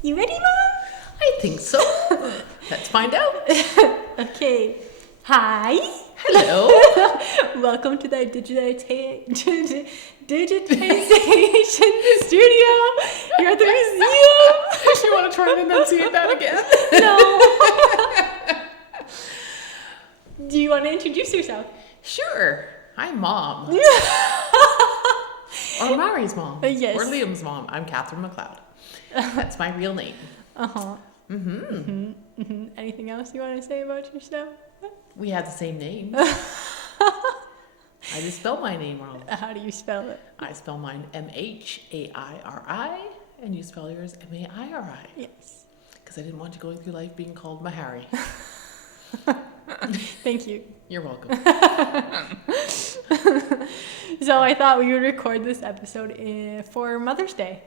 You ready, Mom? I think so. Let's find out. Okay. Hi. Hello. Welcome to the digitization studio. You're at the museum. You want to try and enunciate that again? No. Do you want to introduce yourself? Sure. I'm Mom. Or Mairi's mom. Yes. Or Liam's mom. I'm Hellen Macleod. That's my real name. Uh-huh. Anything else you want to say about yourself? We have the same name. I just spelled my name wrong. How do you spell it? I spell mine Mairi, and you spell yours Mairi. Yes. Because I didn't want you going through life being called Mairi. Thank you. You're welcome. So I thought we would record this episode for Mother's Day.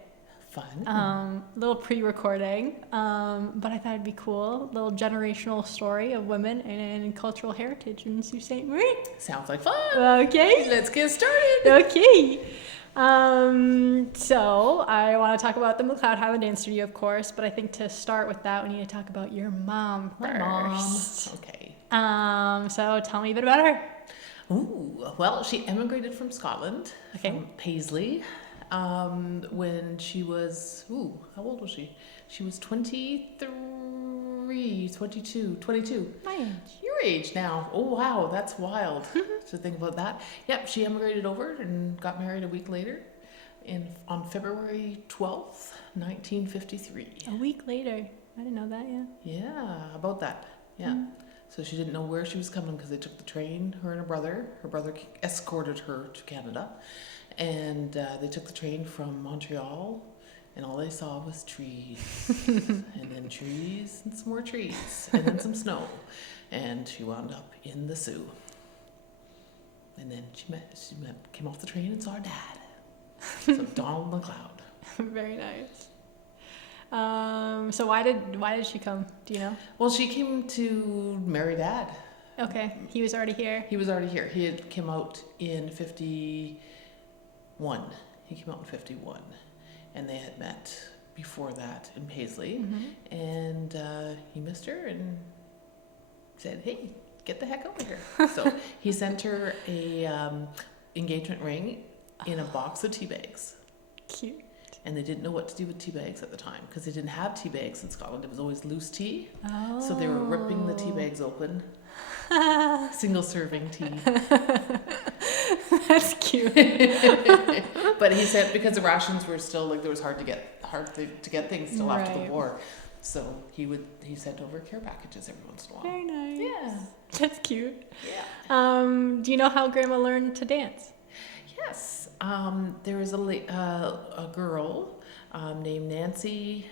Fun. Little pre-recording, but I thought it'd be cool. Little generational story of women and cultural heritage in Sault Ste. Marie. Sounds like fun. Okay. Let's get started. Okay. So I want to talk about the Macleod Highland Dance Studio, of course, but I think to start with that, we need to talk about your mom first. My mom. Okay. So tell me a bit about her. Ooh, well, she emigrated from Scotland, Okay. from Paisley, when she was, how old was she? She was 22. My age. Your age now. Oh, wow, that's wild to think about that. Yep, she emigrated over and got married a week later on February 12th, 1953. A week later. I didn't know that, yeah. Yeah, about that. Yeah. So she didn't know where she was coming because they took the train, her and her brother. Her brother escorted her to Canada. And they took the train from Montreal, and all they saw was trees. And then trees, and some more trees, and then some snow. And she wound up in the Sioux. And then she came off the train and saw her dad. So Donald Macleod. Very nice. So why did she come? Do you know? Well, she came to marry Dad. Okay, he was already here. He was already here. He had come out in 51. He came out in 51, and they had met before that in Paisley. And he missed her and said, "Hey, get the heck over here." So he sent her a engagement ring in a box of tea bags. Cute. And they didn't know what to do with tea bags at the time because they didn't have tea bags in Scotland. It was always loose tea. Oh. So they were ripping the tea bags open. Single serving tea. That's cute. But he said because the rations were still like there was hard to get things still after the war. So he sent over care packages every once in a while. Very nice. Yeah. That's cute. Yeah. Do you know how Grandma learned to dance? Yes. There was a girl named Nancy.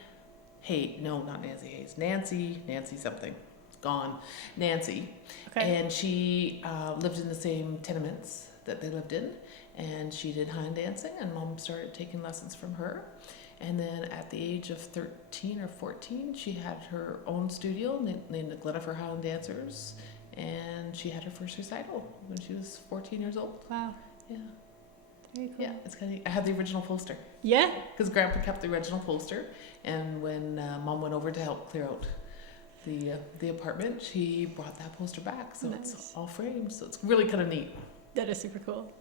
No, not Nancy Hayes. Nancy something. Gone. Nancy. Okay. And she lived in the same tenements that they lived in. And she did Highland dancing, and Mom started taking lessons from her. And then at the age of 13 or 14, she had her own studio named the Glenafur Highland Dancers. And she had her first recital when she was 14 years old. Wow. Yeah. Very cool. Yeah, it's kind of. I have the original poster. Yeah. Because Grandpa kept the original poster, and when Mom went over to help clear out the apartment, she brought that poster back. So Nice. it's all framed. So it's really kind of neat. That is super cool.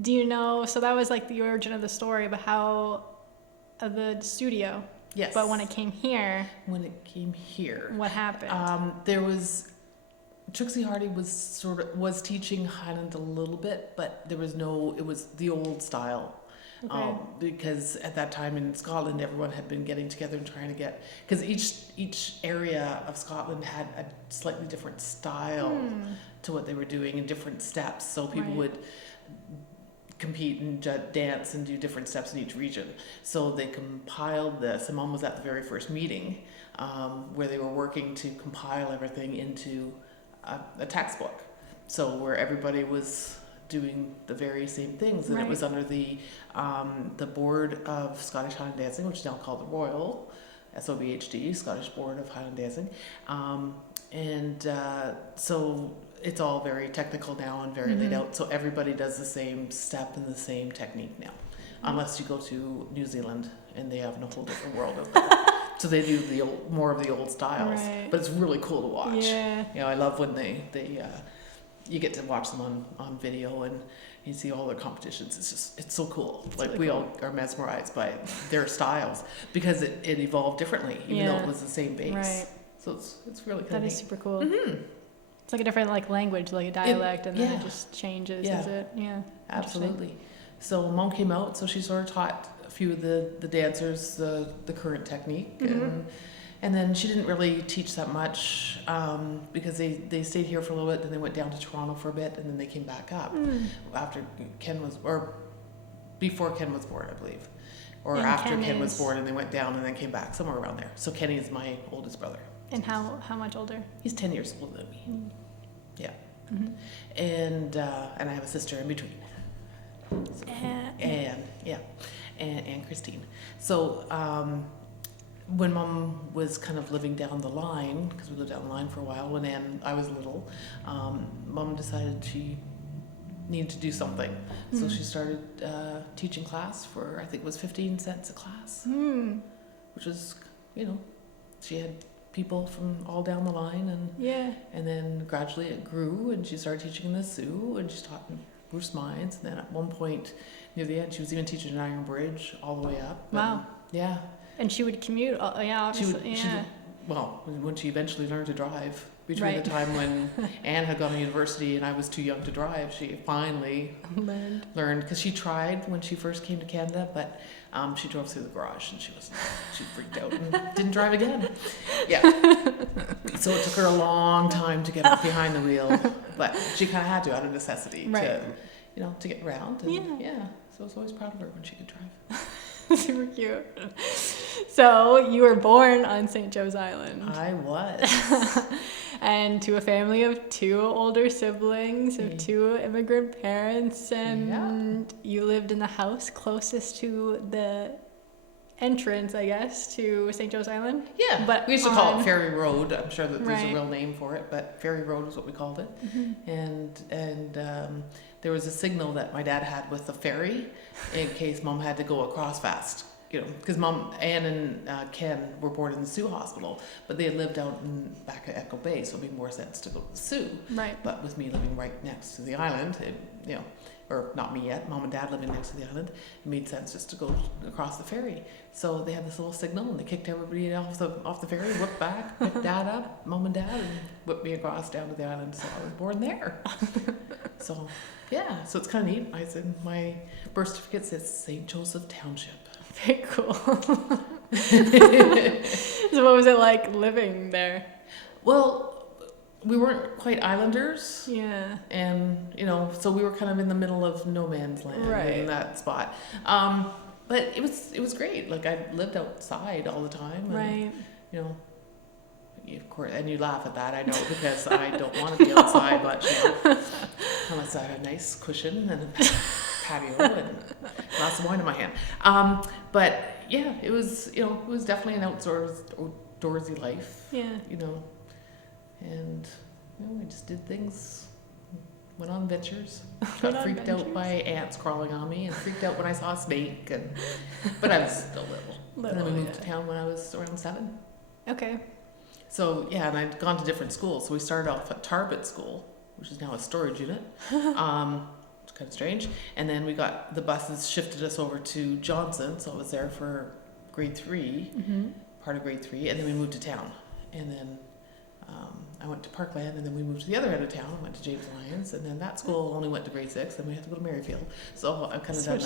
Do you know? So that was like the origin of the story, but how the studio. Yes. But when it came here, What happened? there was. Trixie Hardy was teaching Highland a little bit, but it was the old style. Okay. Because at that time in Scotland, everyone had been getting together and trying to because each area of Scotland had a slightly different style to what they were doing in different steps. So people would compete and dance and do different steps in each region. So they compiled this, and Mom was at the very first meeting where they were working to compile everything into a textbook, so where everybody was doing the very same things, and it was under the Board of Scottish Highland Dancing, which is now called the Royal SOBHD, Scottish Board of Highland Dancing, so it's all very technical now and very laid out. So everybody does the same step and the same technique now. unless you go to New Zealand and they have a whole different world of them. So they do more of the old styles, Right. but it's really cool to watch. Yeah. You know, I love when they you get to watch them on video and you see all their competitions. It's so cool. It's Like really we cool. all are mesmerized by their styles because it evolved differently, even though Yeah. it was the same base. Right. So it's really kind That of is neat. super cool. Mm-hmm. It's like a different like language, like a dialect, and then yeah. it just changes, Yeah. is it? Yeah. Absolutely. So Mom came out, so she sort of taught a few of the dancers the current technique, and then she didn't really teach that much because they stayed here for a little bit, then they went down to Toronto for a bit, and then they came back up after before Ken was born, I believe, or And after Ken Ken was is- born, and they went down and then came back somewhere around there. So Kenny is my oldest brother. And how much older? He's 10 years older than me. Yeah. Mm-hmm. And I have a sister in between. So, and Christine. So when Mom was kind of living down the line, because we lived down the line for a while, when I was little, Mom decided she needed to do something. So she started teaching class for, I think it was 15 cents a class, which was, you know, she had people from all down the line, and then gradually it grew, and she started teaching in the Sioux, and she taught in Bruce Mines, and then at one point near the end she was even teaching in Iron Bridge all the way up. Wow. Yeah. And she would commute. Obviously. Well, when she eventually learned to drive, between Right. the time when Anne had gone to university and I was too young to drive, she finally learned, because she tried when she first came to Canada, but she drove through the garage and she freaked out and didn't drive again. Yeah. So it took her a long time to get behind the wheel, but she kind of had to out of necessity to get around. And so I was always proud of her when she could drive. Super cute. So you were born on St. Joe's Island. I was. And to a family of 2 older siblings, of 2 immigrant parents, and you lived in the house closest to the entrance, I guess, to St. Joe's Island. Yeah, But we used to call it Ferry Road. I'm sure that there's Right. a real name for it, but Ferry Road is what we called it. And there was a signal that my dad had with the ferry in case Mom had to go across fast. You know, because Mom, Anne and Ken were born in the Sioux Hospital, but they had lived out back at Echo Bay, so it made more sense to go to the Sioux. Right. But with me living right next to the island, or not me yet, Mom and Dad living next to the island, it made sense just to go across the ferry. So they had this little signal, and they kicked everybody off the ferry, whipped back, picked Dad up, Mom and Dad, and whipped me across down to the island. So I was born there. So yeah, so it's kind of neat. I said my birth certificate says St. Joseph Township. Very cool. So what was it like living there? Well, we weren't quite islanders. Yeah. And, so we were kind of in the middle of no man's land in that spot. But it was great. Like, I lived outside all the time. And, Right. Of course, and you laugh at that, I know, because I don't want to be outside much, unless I have a nice cushion and a patio and a glass of wine in my hand. But yeah, it was definitely an outdoorsy life. Yeah. And I just did things, went on adventures, Went got on freaked out adventures. by ants crawling on me, and freaked out when I saw a snake, but I was still little. And then we moved to town when I was around 7. Okay. So yeah, and I'd gone to different schools. So we started off at Tarbert School, which is now a storage unit. It's kind of strange. And then the buses shifted us over to Johnson, so I was there for grade 3, part of grade 3, and then we moved to town. And then I went to Parkland, and then we moved to the other end of town. Went to James Lyons, and then that school only went to grade 6, and we had to go to Maryfield. So I've kind of done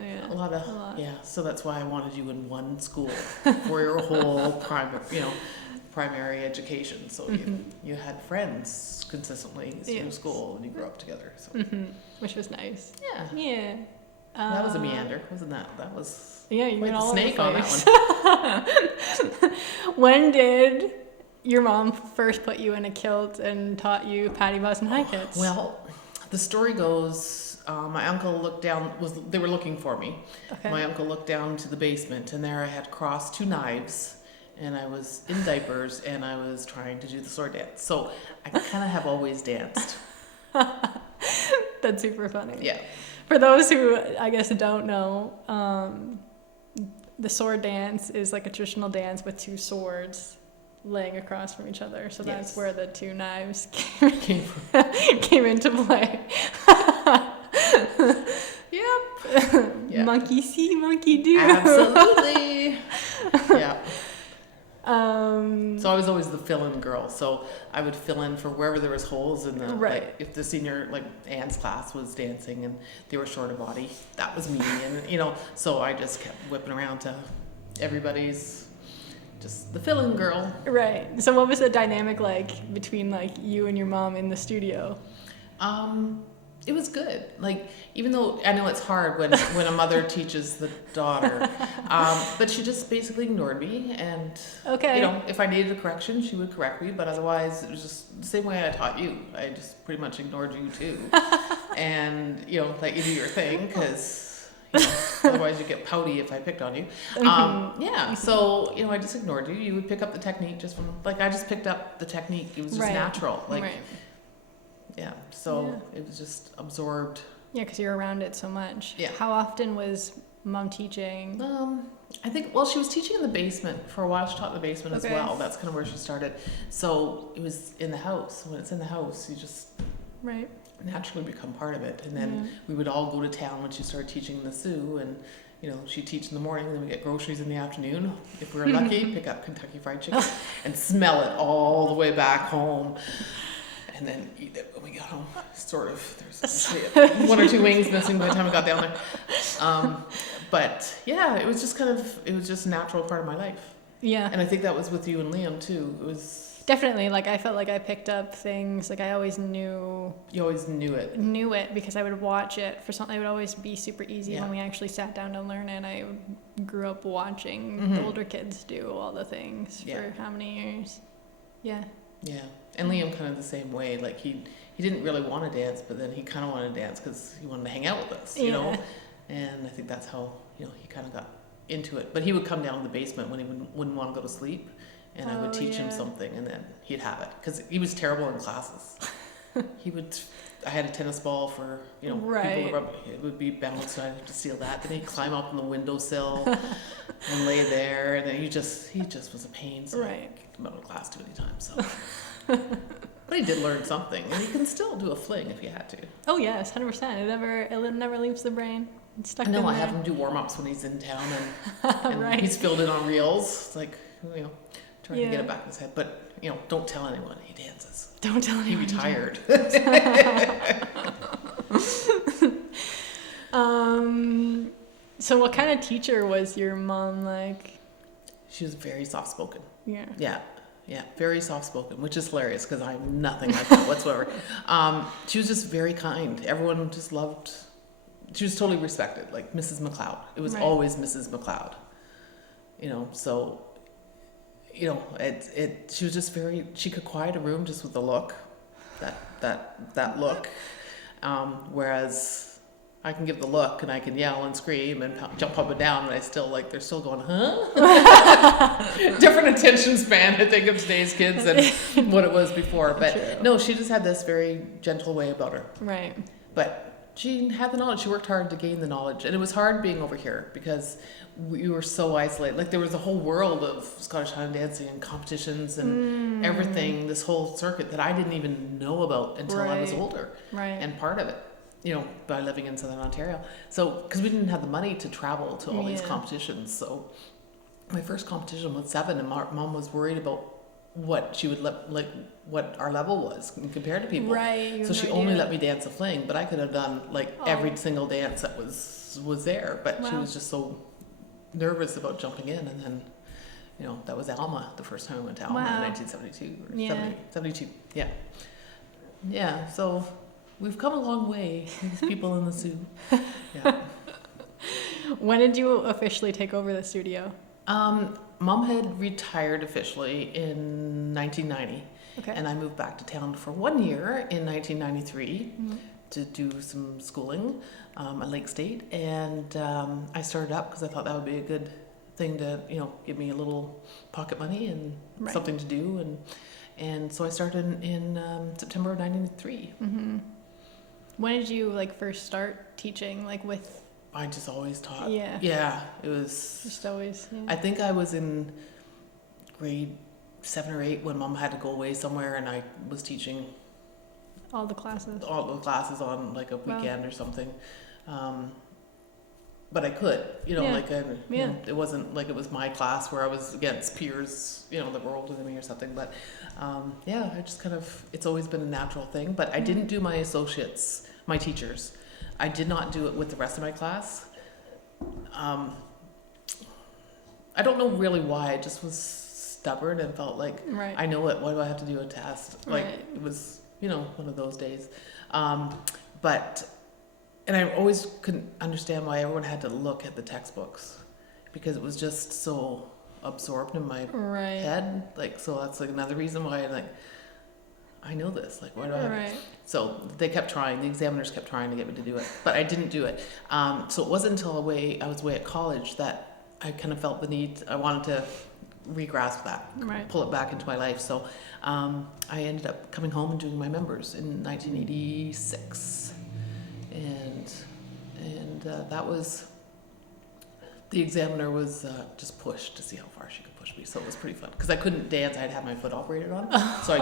that. A lot. Yeah. So that's why I wanted you in one school for your whole primary education. So you had friends consistently through school, and you grew up together. So Which was nice. yeah, Yeah. that was a meander, wasn't that? That was Yeah, you quite went the all over the snake on place. that one. When did your mom first put you in a kilt and taught you patty bows and high kits? Well, the story goes, my uncle looked down, they were looking for me. Okay. My uncle looked down to the basement, and there I had crossed 2 knives, and I was in diapers, and I was trying to do the sword dance. So I kind of have always danced. That's That's super funny. Yeah. For those who, I guess, don't know, the sword dance is like a traditional dance with two swords laying across from each other. So that's Yes. where the two knives Came from. came into play. Yep. Yeah. Monkey see, monkey do. Absolutely. Yeah. Um, So I was always the fill-in girl. So I would fill in for wherever there was holes in the Right. like if the senior like Anne's class was dancing and they were shorter body, that was me. And you know, so I just kept whipping around to everybody's just the fill-in girl. right. So what was the dynamic like between like you and your mom in the studio? It was good. Like, even though I know it's hard when a mother teaches the daughter, but she just basically ignored me. And, Okay. you know, if I needed a correction, she would correct me. But otherwise, it was just the same way I taught you. I just pretty much ignored you too. And, you know, let you do your thing because otherwise you get pouty if I picked on you. Yeah. So, you know, I just ignored you. You would pick up the technique just from, like, I just picked up the technique. It was just Right. natural. Like, Right. yeah. So it was just absorbed. Yeah, because you're around it so much. Yeah. How often was mom teaching? I think, well, she was teaching in the basement for a while. She taught in the basement as Okay. well. That's kind of where she started. So it was in the house. When it's in the house, you just Right. naturally become part of it. And then we would all go to town when she started teaching in the Sioux. And, you know, she'd teach in the morning, and then we get groceries in the afternoon. If we were lucky, pick up Kentucky Fried Chicken and smell it all the way back home. And then eat it when we got home. Sort of. There's one or two wings missing by the time I got down there. But yeah, it was just a natural part of my life. Yeah. And I think that was with you and Liam too. It was Definitely. Like I felt like I picked up things. Like I always knew you always knew it. because I would watch it for something. It would always be super easy Yeah. when we actually sat down to learn it. I grew up watching the older kids do all the things for how many years? Yeah. Yeah. And Liam kind of the same way. Like he didn't really want to dance, but then he kind of wanted to dance because he wanted to hang out with us, you know. And I think that's how he kind of got into it. But he would come down to the basement when he wouldn't want to go to sleep, and I would teach him something, and then he'd have it because he was terrible in classes. I had a tennis ball for people to rub. It would be balanced, so I'd have to steal that. Then he'd climb up on the windowsill and lay there, and then he just was a pain. So I kicked him out of class too many times. So. But he did learn something, and he can still do a fling if he had to. Oh yes, 100%. It never leaves the brain. It's stuck in there. I have him do warm-ups when he's in town, and he's filled in on reels. It's like, trying to get it back in his head. But, don't tell anyone he dances. Don't tell anyone. He retired. So what kind of teacher was your mom like? She was very soft-spoken. Yeah. Yeah, very soft-spoken, which is hilarious because I'm nothing like that whatsoever. She was just very kind. Everyone just loved. She was totally respected, like Mrs. Macleod. It was always Mrs. Macleod. So, she was just very. She could quiet a room just with a look, that look. Whereas I can give the look and I can yell and scream and jump up and down, and they're still going, huh? Different attention span, I think, of today's kids than what it was before. But no, she just had this very gentle way about her. Right. But she had the knowledge. She worked hard to gain the knowledge. And it was hard being over here because we were so isolated. Like there was a whole world of Scottish Highland dancing and competitions and everything, this whole circuit that I didn't even know about until I was older. Right. And part of it. By living in Southern Ontario. So, because we didn't have the money to travel to all these competitions. So, my first competition was 7, and Mom was worried about what she would what our level was compared to people. Right. So she only let me dance a fling, but I could have done every single dance that was there. But she was just so nervous about jumping in, and then, that was Alma the first time I went to Alma in 1972 or 72. Yeah. Yeah. So. We've come a long way, these people in the Sioux. Yeah. When did you officially take over the studio? Mom had retired officially in 1990. Okay. And I moved back to town for 1 year in 1993 to do some schooling at Lake State. And I started up because I thought that would be a good thing to, give me a little pocket money and something to do. And so I started in September of 1993. When did you like first start teaching? Like with I just always taught. Yeah. Yeah, it was. Just always. Yeah. I think I was in grade 7 or 8 when Mom had to go away somewhere, and I was teaching all the classes. all the classes on like a Wow. weekend or something. But I could, Yeah. like Yeah. it wasn't like it was my class where I was against peers, that were older than me or something. But yeah, I just kind of, it's always been a natural thing. But I didn't do my associates, my teachers. I did not do it with the rest of my class. I don't know really why. I just was stubborn and felt like Right. I know it. Why do I have to do a test? Like Right. it was, one of those days. And I always couldn't understand why everyone had to look at the textbooks because it was just so absorbed in my Right. head. Like, so that's like another reason why I know this. Like, why do I have Right. So they kept trying. The examiners kept trying to get me to do it, but I didn't do it. So it wasn't until I was away at college that I kind of felt the need. I wanted to re-grasp that, Right. pull it back into my life. So I ended up coming home and doing my members in 1986, and that was. The examiner was just pushed to see how far she could push me, so it was pretty fun because I couldn't dance. I had had my foot operated on, so I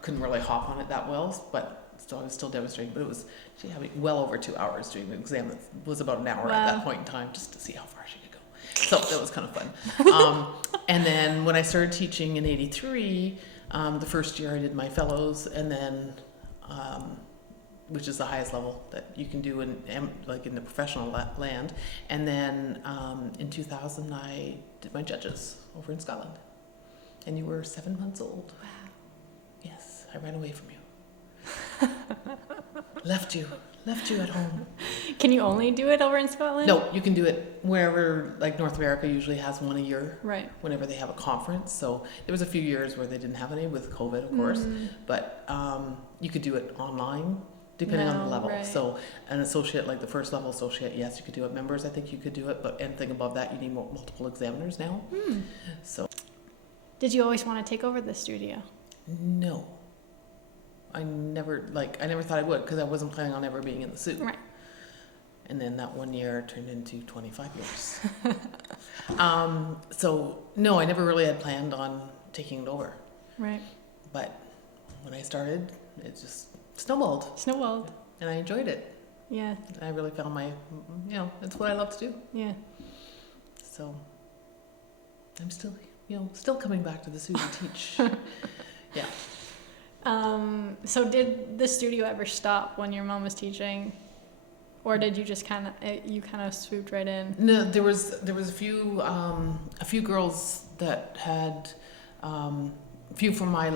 couldn't really hop on it that well. But still, I was still demonstrating. But she had me well over 2 hours doing the exam. It was about an hour at that point in time, just to see how far she could go. So that was kind of fun. And then when I started teaching in '83, the first year I did my fellows, and then. Which is the highest level that you can do in the professional land. And then in 2000, I did my judges over in Scotland. And you were 7 months old. Wow. Yes, I ran away from you. Left you at home. Can you only do it over in Scotland? No, you can do it wherever, like North America usually has one a year. Right. Whenever they have a conference. So there was a few years where they didn't have any with COVID, of course. But you could do it online. Depending on the level. Right. So an associate, like the first level associate, yes, you could do it. Members, I think you could do it, but anything above that, you need multiple examiners now. So. Did you always want to take over the studio? No. I never thought I would because I wasn't planning on ever being in the suit. Right. And then that 1 year turned into 25 years. So no, I never really had planned on taking it over. Right. But when I started, it just snowballed. And I enjoyed it. Yeah. I really found it's what I love to do. Yeah. So I'm still coming back to the studio to teach. Yeah. So did the studio ever stop when your mom was teaching? Or did you just kind of swooped right in? No, there was a few girls that had, a few from my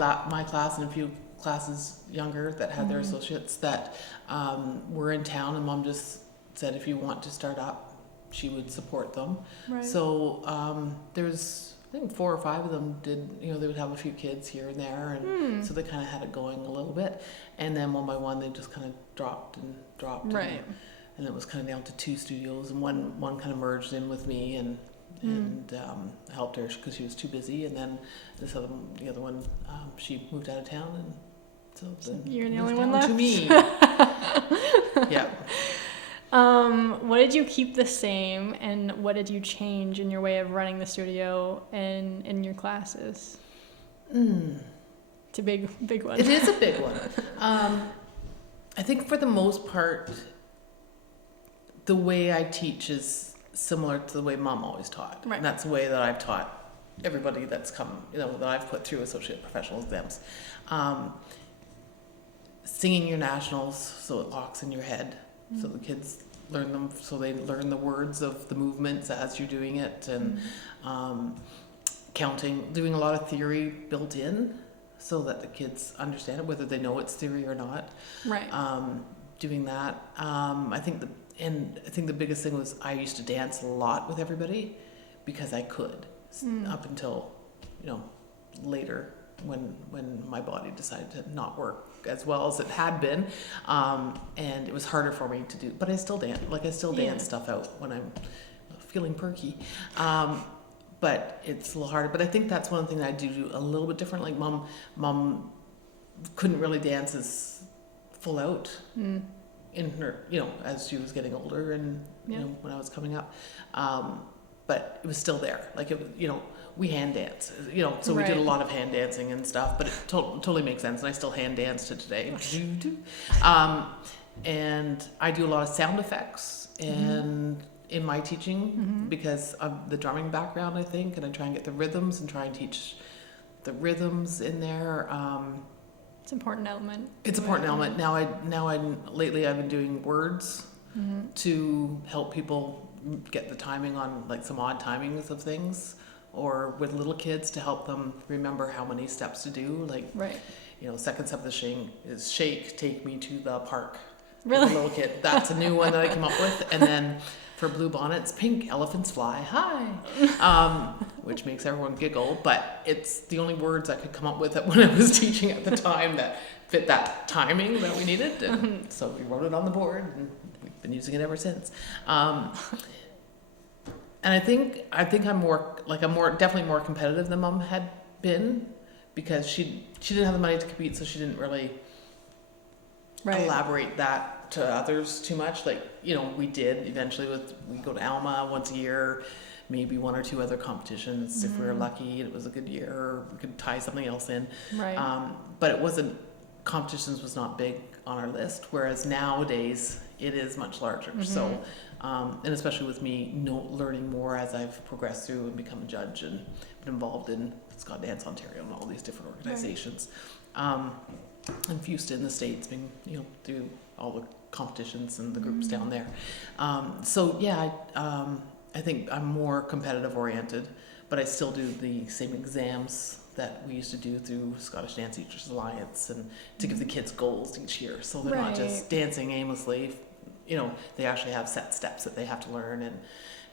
class and a few classes younger that had their associates that were in town, and Mom just said if you want to start up, she would support them. Right. So there's I think 4 or 5 of them did, they would have a few kids here and there, and so they kind of had it going a little bit, and then one by one they just kind of dropped. Right. And it was kind of down to 2 studios, and one kind of merged in with me and helped her because she was too busy, and then the other one, she moved out of town, and so you're the only one left. To me. Yeah. What did you keep the same, and what did you change in your way of running the studio and in your classes? It's a big one. It is a big one. I think for the most part, the way I teach is similar to the way Mom always taught. Right. And that's the way that I've taught everybody that's come, that I've put through associate professional exams. Singing your nationals so it locks in your head, so the kids learn them, so they learn the words of the movements as you're doing it, and counting, doing a lot of theory built in so that the kids understand it, whether they know it's theory or not. Right. Doing that. I think the biggest thing was I used to dance a lot with everybody because I could, up until, later when my body decided to not work as well as it had been, and it was harder for me to do. But I still dance. Dance stuff out when I'm feeling perky. But it's a little harder. But I think that's one thing that I do a little bit different. Like Mom couldn't really dance as full out in her, as she was getting older and, when I was coming up. But it was still there. Like, we hand dance, so we did a lot of hand dancing and stuff, but it totally makes sense. And I still hand dance to today. And I do a lot of sound effects and in my teaching because of the drumming background, I think, and I try and get the rhythms and try and teach the rhythms in there. It's an important element. It's an important element. Lately I've been doing words to help people get the timing on, like, some odd timings of things, or with little kids to help them remember how many steps to do. Like, second step of the shake is shake, take me to the park. Really? The little kid. That's a new one that I came up with. And then for blue bonnets, pink elephants fly high, which makes everyone giggle. But it's the only words I could come up with when I was teaching at the time that fit that timing that we needed. And so we wrote it on the board, and we've been using it ever since. And I think I'm definitely more competitive than Mom had been, because she didn't have the money to compete, so she didn't really elaborate that to others too much. Like, we did eventually we go to Alma once a year, maybe one or two other competitions if we were lucky and it was a good year, or we could tie something else in. But it wasn't, competitions was not big on our list, whereas nowadays it is much larger. So, and especially with me learning more as I've progressed through and become a judge and been involved in Scott Dance Ontario and all these different organizations. And Fusta in the States, being, through all the competitions and the groups down there. I think I'm more competitive oriented, but I still do the same exams that we used to do through Scottish Dance Teachers Alliance, and to give the kids goals each year, so they're not just dancing aimlessly. They actually have set steps that they have to learn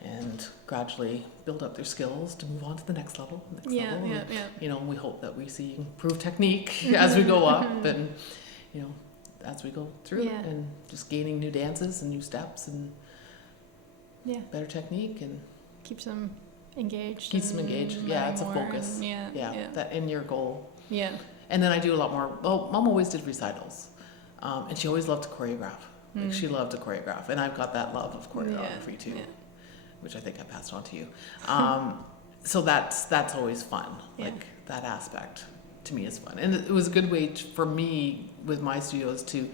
and gradually build up their skills to move on to the next level. And, we hope that we see improved technique as we go up, and as we go through, and just gaining new dances and new steps and better technique, and keeps them engaged. It's a focus. That in your goal. And then I do a lot more. Well, Mom always did recitals, and she always loved to choreograph. Like, she loved to choreograph, and I've got that love of choreography too, which I think I passed on to you. So that's always fun. Like, that aspect to me is fun, and it was a good way for me with my studios to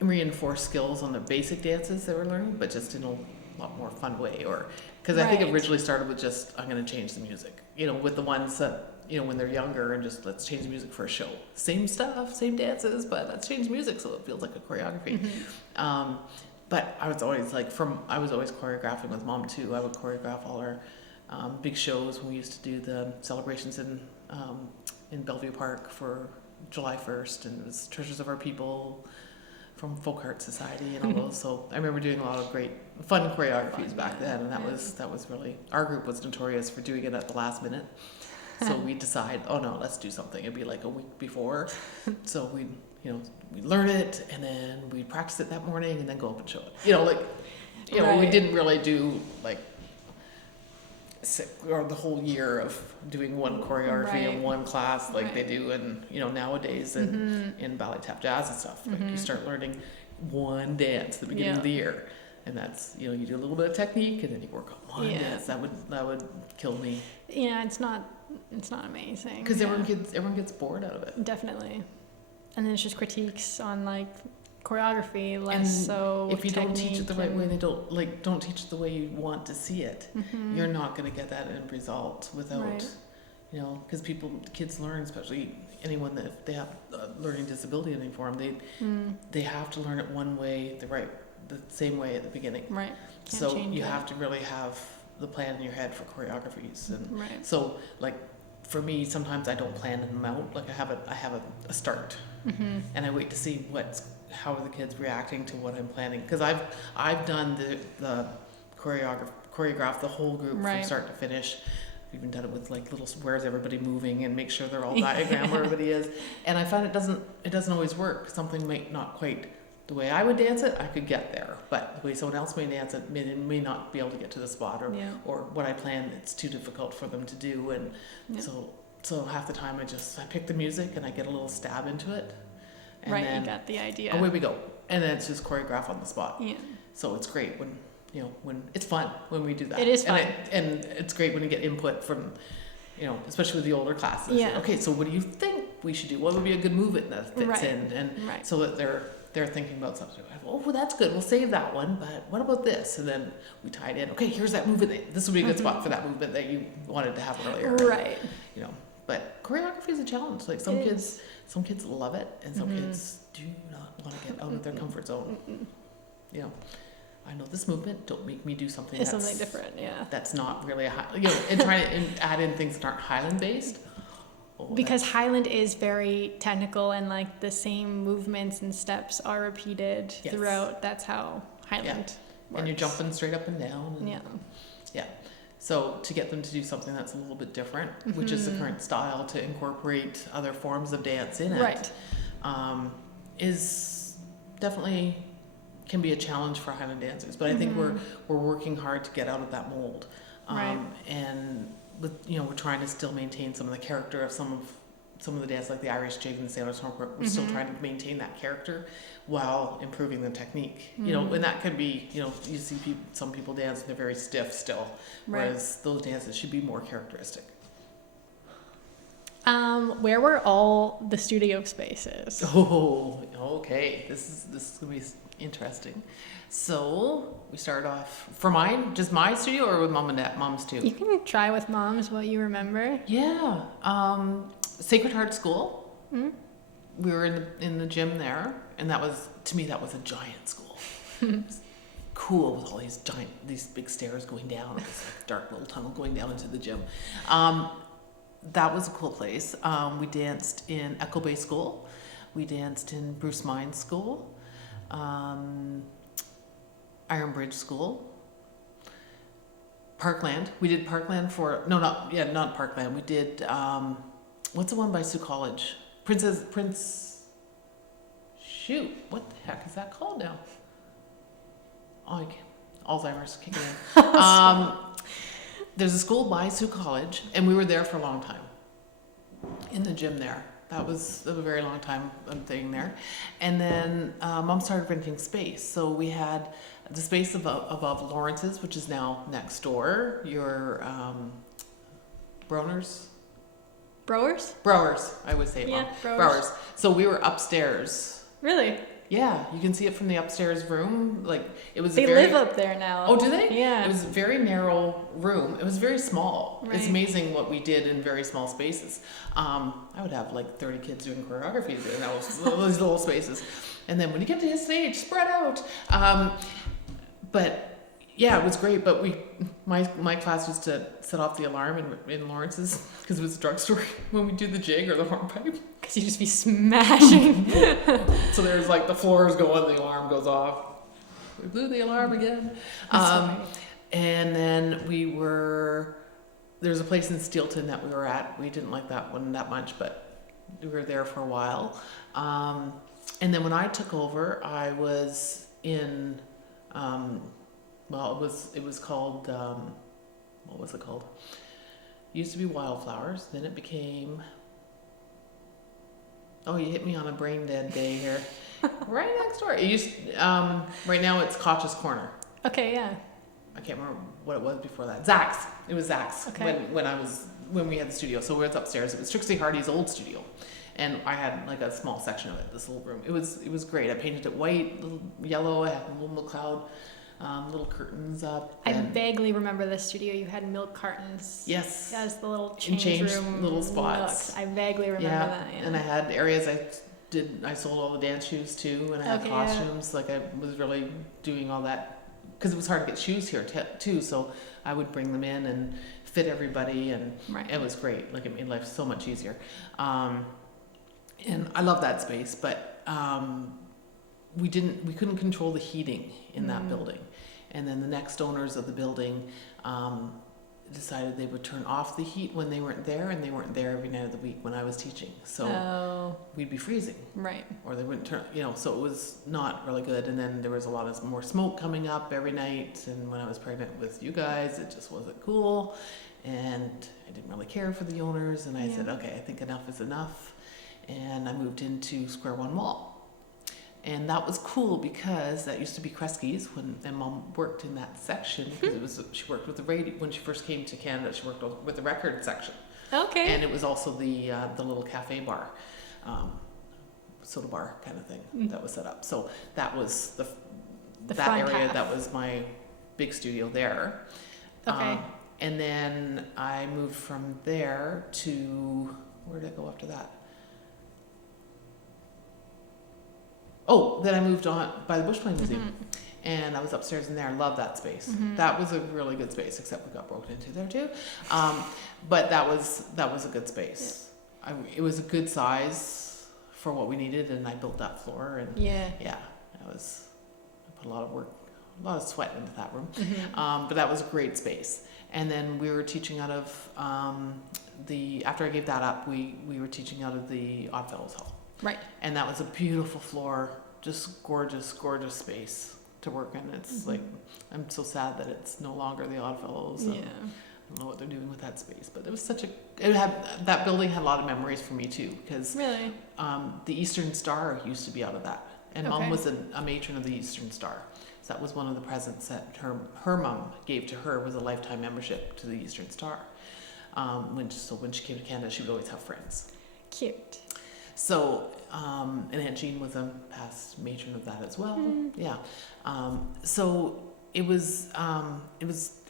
reinforce skills on the basic dances they were learning, but just in a lot more fun way. Or because I think it originally started with just, I'm going to change the music, with the ones that, when they're younger, and just, let's change the music for a show. Same stuff, same dances, but let's change music so it feels like a choreography. But I was always choreographing with Mom too. I would choreograph all our big shows when we used to do the celebrations in Bellevue Park for July 1st, and it was Treasures of Our People from Folk Art Society and all those. So I remember doing a lot of great fun choreographies back then, and that was really, our group was notorious for doing it at the last minute. So we'd decide, oh no, let's do something. It'd be like a week before. So we'd learn it, and then we'd practice it that morning, and then go up and show it. We didn't really do or the whole year of doing one choreography in one class like they do in nowadays in ballet, tap, jazz and stuff. Like, you start learning one dance at the beginning of the year, and that's you do a little bit of technique, and then you work on one dance. That would kill me. It's not amazing, because everyone gets bored out of it. Definitely. And then it's just critiques on, like, choreography, less and so if you don't teach it the right way, they don't teach it the way you want to see it, you're not going to get that end result without because kids learn, especially anyone that if they have a learning disability in any form, they have to learn it one way, the same way at the beginning, so you have to really have the plan in your head for choreographies, and so, like, for me, sometimes I don't plan them out. Like, I have a start, and I wait to see how are the kids reacting to what I'm planning, because I've done the choreograph the whole group from start to finish. I've even done it with, like, little where's everybody moving, and make sure they're all diagram where everybody is. And I find it doesn't always work. Something might not quite the way I would dance it, I could get there, but the way someone else may dance it may not be able to get to the spot, or what I planned, it's too difficult for them to do, and so half the time I pick the music and I get a little stab into it, And right, then you got the idea. away we go. And then it's just choreograph on the spot. Yeah. So it's great when, you know, when it's fun when we do that. It is fun. And it's great when you get input from, you know, especially with the older classes. Yeah. Okay, so what do you think we should do? What would be a good movement that fits Right. in? And Right. so that they're thinking about something. Oh, well, that's good. We'll save that one. But what about this? And then we tie it in. Okay, here's that movement. This would be a good spot for that movement that you wanted to have earlier. Right. You know, but choreography is a challenge. Like some kids love it, and some kids do not want to get out of their comfort zone. You know, I know this movement. Don't make me do something. It's something different. Yeah. That's not really you know, and trying to add in things that aren't Highland based. Because Highland is very technical and like the same movements and steps are repeated throughout. That's how Highland works. And you're jumping straight up and down. And yeah. So to get them to do something that's a little bit different, which is the current style, to incorporate other forms of dance in it, right. Is definitely can be a challenge for Highland dancers. But I think we're working hard to get out of that mold. Right. And with, you know, we're trying to still maintain some of the character of some of the dance, like the Irish jig and the sailor's hornpipe. We're still trying to maintain that character while improving the technique. You know, and that could be, you know, you see some people dance and they're very stiff still, whereas those dances should be more characteristic. Where were all the studio spaces? Oh, okay. This is gonna be interesting. So we started off for mine, just my studio, or with mom's too. You can try with moms what you remember. Yeah, Sacred Heart School. We were in the gym there, and that was, to me, that was a giant school. It was cool with all these big stairs going down, this like dark little tunnel going down into the gym. That was a cool place. We danced in Echo Bay School. We danced in Bruce Mines School. Iron Bridge School, Parkland. We did Parkland not Parkland. We did what's the one by Sioux College? Shoot, what the heck is that called now? Oh, Alzheimer's kicking in. There's a school by Sioux College, and we were there for a long time in the gym there. That was a very long time thing there. And then Mom started renting space. So we had the space above Lawrence's, which is now next door. Your Browers, I would say it wrong. Browers. So we were upstairs. Really? Yeah, you can see it from the upstairs room. Like it was. They live up there now. Oh, do they? Yeah. It was a very narrow room. It was very small. Right. It's amazing what we did in very small spaces. I would have like 30 kids doing choreography in those little spaces. And then when you get to his stage, spread out. But yeah, it was great. But my class used to set off the alarm in Lawrence's because it was a drugstore when we do the jig or the hornpipe. Because you just be smashing. So there's like the floors going, the alarm goes off. We blew the alarm again. And then there's a place in Steelton that we were at. We didn't like that one that much, but we were there for a while. And then when I took over, I was in, it was called, what was it called? It used to be Wildflowers. Then it became, oh, you hit me on a brain dead day here. Right next door. It used, right now it's Koch's Corner. Okay, yeah. I can't remember what it was before that. Zach's. It was Zach's. Okay. When we had the studio. So we was upstairs. It was Trixie Hardy's old studio. And I had like a small section of it, this little room. It was great. I painted it white, little yellow. I had a little Macleod, little curtains up. I vaguely remember the studio. You had milk cartons. Yes. As the little And change room little spots. nooks. I vaguely remember that. Yeah. And I had areas I sold all the dance shoes too, and I had costumes. Yeah. Like I was really doing all that because it was hard to get shoes here too. So I would bring them in and fit everybody, and it was great. Like it made life so much easier. And I love that space, but we couldn't control the heating in that building. And then the next owners of the building decided they would turn off the heat when they weren't there, and they weren't there every night of the week when I was teaching. So we'd be freezing. Right. Or they wouldn't turn, so it was not really good. And then there was a lot of more smoke coming up every night. And when I was pregnant with you guys, it just wasn't cool. And I didn't really care for the owners. And I said, okay, I think enough is enough. And I moved into Square One Mall. And that was cool because that used to be Kresge's and Mom worked in that section because she worked with the radio when she first came to Canada. She worked with the record section. Okay. And it was also the little cafe bar, soda bar kind of thing that was set up. So that was that area. Half. That was my big studio there. Okay. And then I moved from there to, where did I go after that? Oh, then I moved on by the Bushplane Museum. And I was upstairs in there. I love that space. That was a really good space, except we got broken into there too. But that was a good space. Yeah. It was a good size for what we needed, and I built that floor. And I put a lot of work, a lot of sweat into that room. But that was a great space. And then we were teaching out of after I gave that up, we were teaching out of the Oddfellows Hall. Right. And that was a beautiful floor, just gorgeous, gorgeous space to work in. It's like, I'm so sad that it's no longer the Oddfellows. Yeah. I don't know what they're doing with that space, but it was that building had a lot of memories for me too, because really, the Eastern Star used to be out of that, and Mom was a matron of the Eastern Star. So that was one of the presents that her mom gave to her, was a lifetime membership to the Eastern Star. When she came to Canada, she would always have friends. Cute. So, and Aunt Jean was a past matron of that as well. Yeah. So it was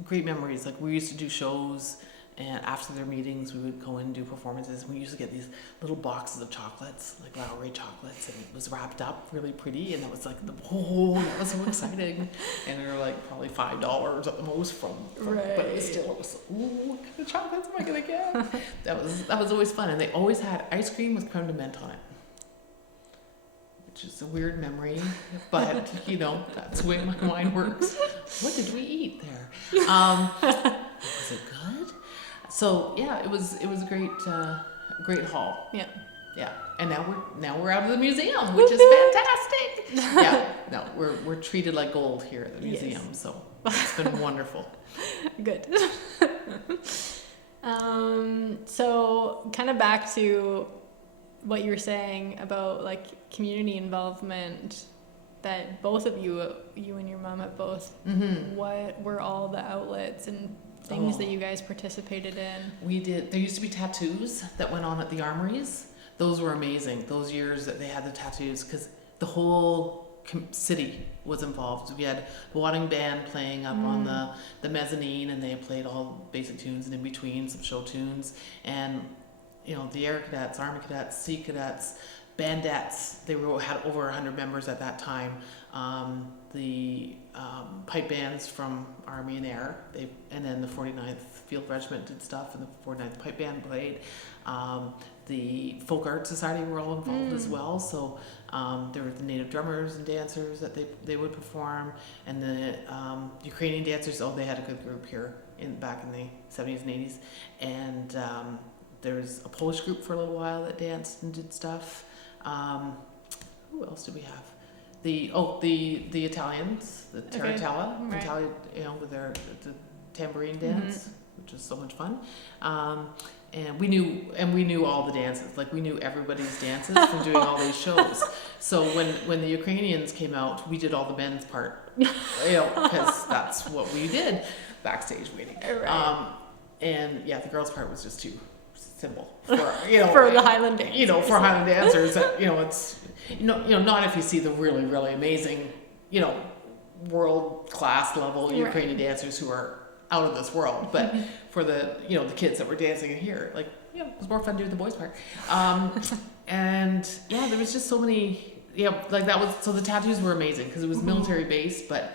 great memories. Like, we used to do shows, and after their meetings, we would go in and do performances. We used to get these little boxes of chocolates, like Lowry chocolates, and it was wrapped up really pretty, and that was like that was so exciting. And they were like probably $5 at the most from right. But it was what kind of chocolates am I gonna get? that was always fun. And they always had ice cream with creme de menthe on it, which is a weird memory, but that's the way my mind works. What did we eat there? Was it good? So yeah, it was a great haul. Yeah. Yeah. And now we're out of the museum, which is fantastic. Yeah. No, we're treated like gold here at the museum, so it's been wonderful. Good. So kind of back to what you were saying about like community involvement, that both of you and your mom have both. What were all the outlets and things that you guys participated in? We did. There used to be tattoos that went on at the armories. Those were amazing. Those years that they had the tattoos, because the whole city was involved. We had the Wadding Band playing up on the mezzanine, and they played all basic tunes, and in between some show tunes. And the Air Cadets, Army Cadets, Sea Cadets, Bandettes, they had over 100 members at that time. The pipe bands from Army and Air, and then the 49th Field Regiment did stuff, and the 49th Pipe Band played. The Folk Art Society were all involved as well, so there were the native drummers and dancers that they would perform, and the Ukrainian dancers. They had a good group here back in the 70s and 80s, and there was a Polish group for a little while that danced and did stuff. Who else did we have? The Italians, the Tarantella, right. Italia, with the tambourine dance, which was so much fun. And we knew all the dances. Like, we knew everybody's dances from doing all these shows. So when the Ukrainians came out, we did all the men's part, because that's what we did backstage waiting. Right. And yeah, the girls' part was just too simple for for the Highland dancers. For Highland dancers, it's not if you see the really, really amazing, world class level Ukrainian dancers who are out of this world, but for the the kids that were dancing in here, it was more fun doing the boys' part. And yeah, there was just so many, so the tattoos were amazing because it was military based, but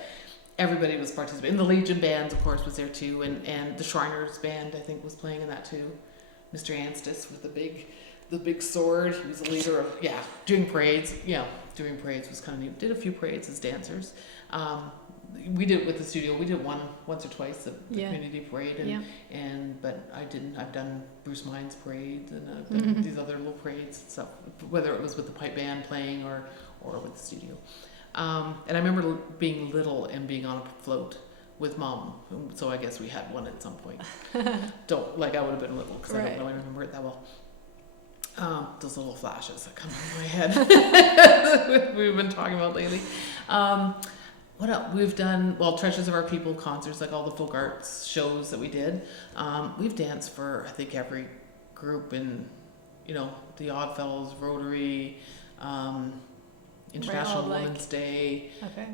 everybody was participating. And the Legion bands, of course, was there too, and the Shriners band, I think, was playing in that too. Mr. Anstis with the big sword. He was the leader of doing parades. Doing parades was kind of neat. Did a few parades as dancers. We did it with the studio. We did once or twice the community parade, but I didn't. I've done Bruce Mine's parade, and I've done these other little parades and stuff. Whether it was with the pipe band playing or with the studio. And I remember being little and being on a float with Mom, so I guess we had one at some point. I would have been little because I don't really remember it that well. Those little flashes that come in my head. We've been talking about lately. What else? We've done, well, Treasures of Our People concerts, like all the folk arts shows that we did. We've danced for, I think, every group in, the Oddfellows, Rotary, International Women's Day, Okay.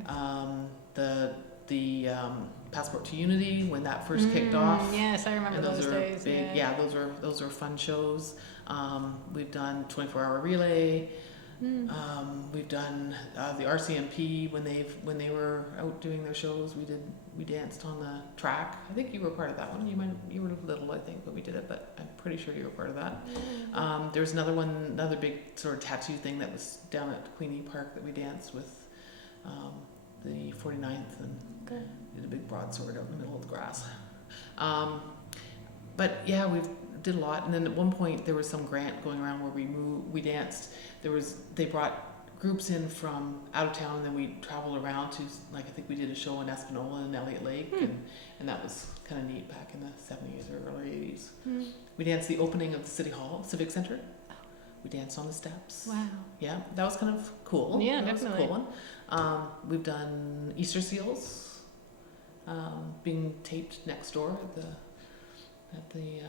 The Passport to Unity when that first kicked off. Yes, I remember And those days. Big, yeah, those were fun shows. We've done 24-hour relay. We've done the RCMP when they were out doing their shows. We danced on the track. I think you were part of that one. You were little, I think, but we did it. But I'm pretty sure you were part of that. There was another big sort of tattoo thing that was down at Queenie Park that we danced with the 49th and did a big broadsword out in the middle of the grass. But yeah, we did a lot. And then at one point there was some grant going around where we danced. They brought groups in from out of town, and then we traveled around to, like, I think we did a show in Espanola and Elliott Lake, and that was kind of neat back in the 70s or early 80s. We danced the opening of the City Hall, Civic Center. We danced on the steps. Wow. Yeah, that was kind of cool. Yeah, that definitely. was a cool one. We've done Easter seals, being taped next door at the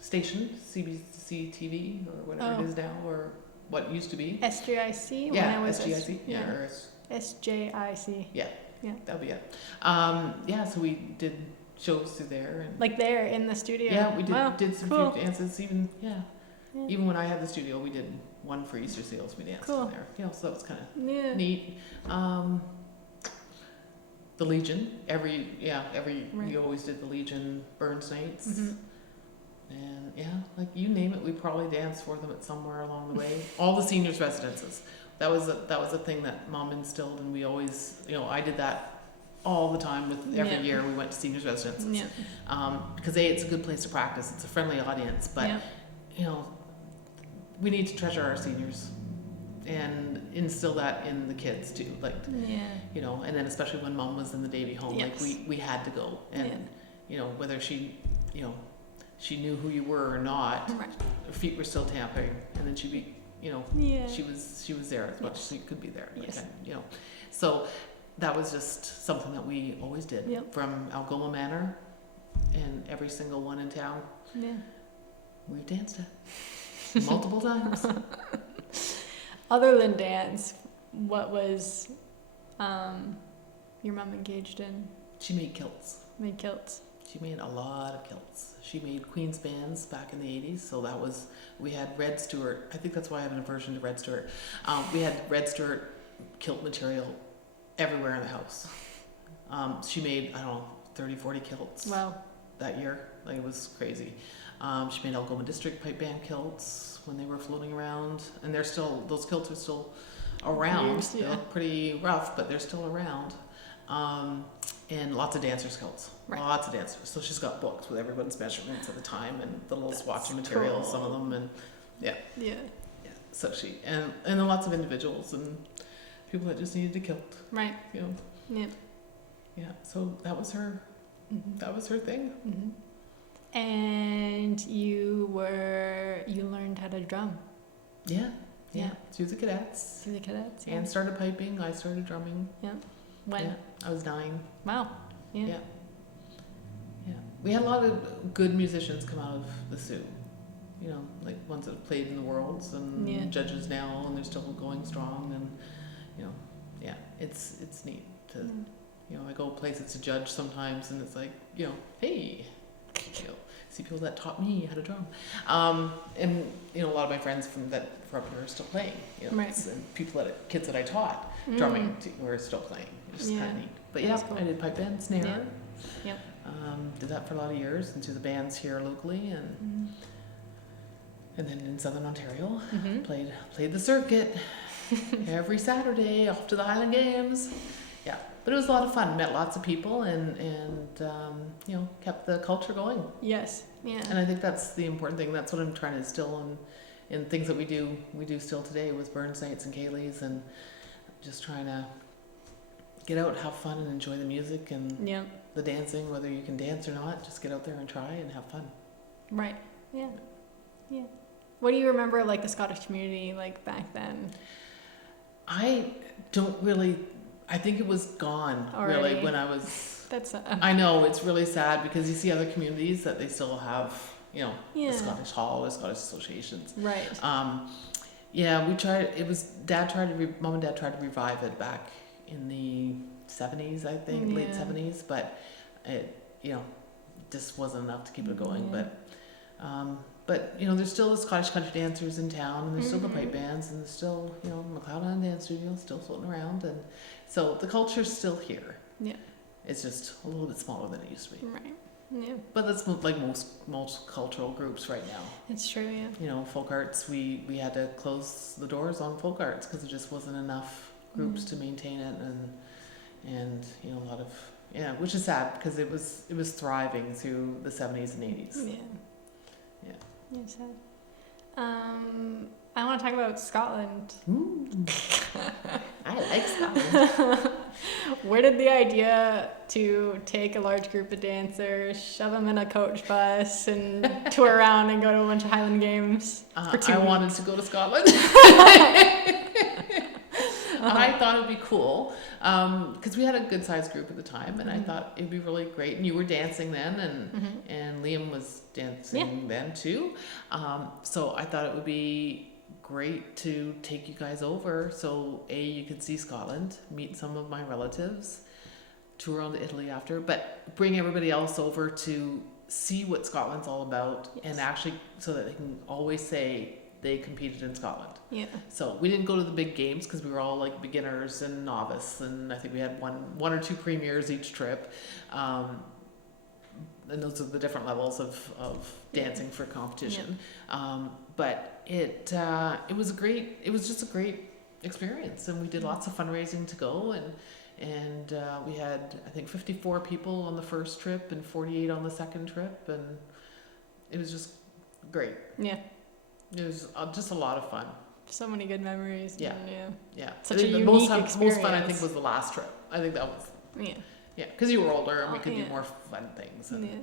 station, CBC TV, or whatever it is now, or what used to be. SJIC? Yeah, SGIC. Yeah. Or SJIC. yeah, Yeah. that'll be it. So we did shows through there. And Like there in the studio? yeah, we did, Wow, did some cool. few dances. Even when I had the studio, we did one for Easter seals. We danced Cool. in there. So that was kind of Yeah. neat. The Legion, we always did the Legion Burns nights. And like you name it, we probably danced for them at somewhere along the way. All the seniors' residences. That was a thing that Mom instilled, and we always, I did that all the time. With every year we went to seniors' residences. Yeah. Because it's a good place to practice. It's a friendly audience, but we need to treasure our seniors and instill that in the kids too. Like, and then especially when Mom was in the Davy home, Yes. like we had to go, and whether she knew who you were or not, Right. her feet were still tapping, and then she'd be, Yeah. she was there as much as she could be there. Like, Yes. So that was just something that we always did. Yep. From Algoma Manor and every single one in town. Yeah. We've danced it multiple times. Other than dance, what was your mom engaged in? She made kilts. Made kilts. She made a lot of kilts. She made Queen's bands back in the 80s. So we had Red Stewart. I think that's why I have an aversion to Red Stewart. We had Red Stewart kilt material everywhere in the house. She made, 30, 40 kilts. Wow. That year. Like, it was crazy. She made Algoma District pipe band kilts when they were floating around. And those kilts are still around. Years, They look pretty rough, but they're still around. And lots of dancers' kilts. Right. Lots of dancers. So she's got books with everyone's measurements at the time and the little swatching material, cool. some of them, and Yeah. so and then lots of individuals and people that just needed a kilt, Right. Yeah. Yeah. So that was her. Mm-hmm. That was her thing. Mm-hmm. And you learned how to drum. Yeah. Yeah. Through the cadets. Through the cadets. Yeah. And started piping. I started drumming. When? Yeah. I was 9. Wow. Yeah. Yeah. We had a lot of good musicians come out of the Sioux. Like ones that have played in the Worlds and judges now, and they're still going strong. And it's neat to I go places to judge sometimes, and it's like hey, see people that taught me how to drum. And a lot of my friends from up here are still playing. Right. And kids that I taught drumming to who are still playing. It's just kind of neat. But Cool. I did pipe band, snare. Yep. Did that for a lot of years, into the bands here locally, and then in Southern Ontario, played the circuit every Saturday off to the Highland Games. Yeah, but it was a lot of fun. Met lots of people, and kept the culture going. Yes. Yeah. And I think that's the important thing. That's what I'm trying to instill in things that we do still today with Burns nights and Kaylee's, and just trying to get out, have fun, and enjoy the music and the dancing. Whether you can dance or not, just get out there and try and have fun. Right. Yeah. Yeah. What do you remember like the Scottish community like back then? I don't really. I think it was gone Already. really when I was. That's I know it's really sad because you see other communities that they still have, you know, yeah. the Scottish Hall, the Scottish associations. Right. Yeah, we tried. It was Mom and Dad tried to revive it back in the 70s, I think, late 70s, but it, you know, just wasn't enough to keep it going. But you know, there's still the Scottish country dancers in town, and there's still the pipe bands, and there's still, you know, Macleod Highland Dance Studio still floating around, and so the culture's still here. Yeah. It's just a little bit smaller than it used to be. Right. Yeah. But that's like most cultural groups right now. It's true. Yeah. You know, folk arts, we had to close the doors on folk arts because there just wasn't enough groups to maintain it, and you know, a lot of, yeah, which is sad because it was thriving through the 70s and 80s. Yeah. Yeah. Yeah, sad. I want to talk about Scotland. Ooh. I like Scotland. Where did the idea to take a large group of dancers, shove them in a coach bus, and tour around and go to a bunch of Highland games for 2 I weeks? wanted to go to Scotland. I thought it'd be cool because we had a good sized group at the time, and I thought it'd be really great. And you were dancing then, and Liam was dancing then too. So I thought it would be great to take you guys over, so you could see Scotland, meet some of my relatives, tour on to Italy after, but bring everybody else over to see what Scotland's all about, and actually so that they can always say they competed in Scotland. Yeah. So we didn't go to the big games because we were all like beginners and novice, and I think we had one or two premiers each trip. And those are the different levels of dancing for competition. But it was just a great experience, and we did lots of fundraising to go, and we had, I think, 54 people on the first trip and 48 on the second trip, and it was just great. Yeah. It was just a lot of fun. So many good memories. Yeah. And, Yeah. Such a unique most experience. fun, I think, was the last trip. I think that was. Yeah, because you were older and we could do more fun things. And, you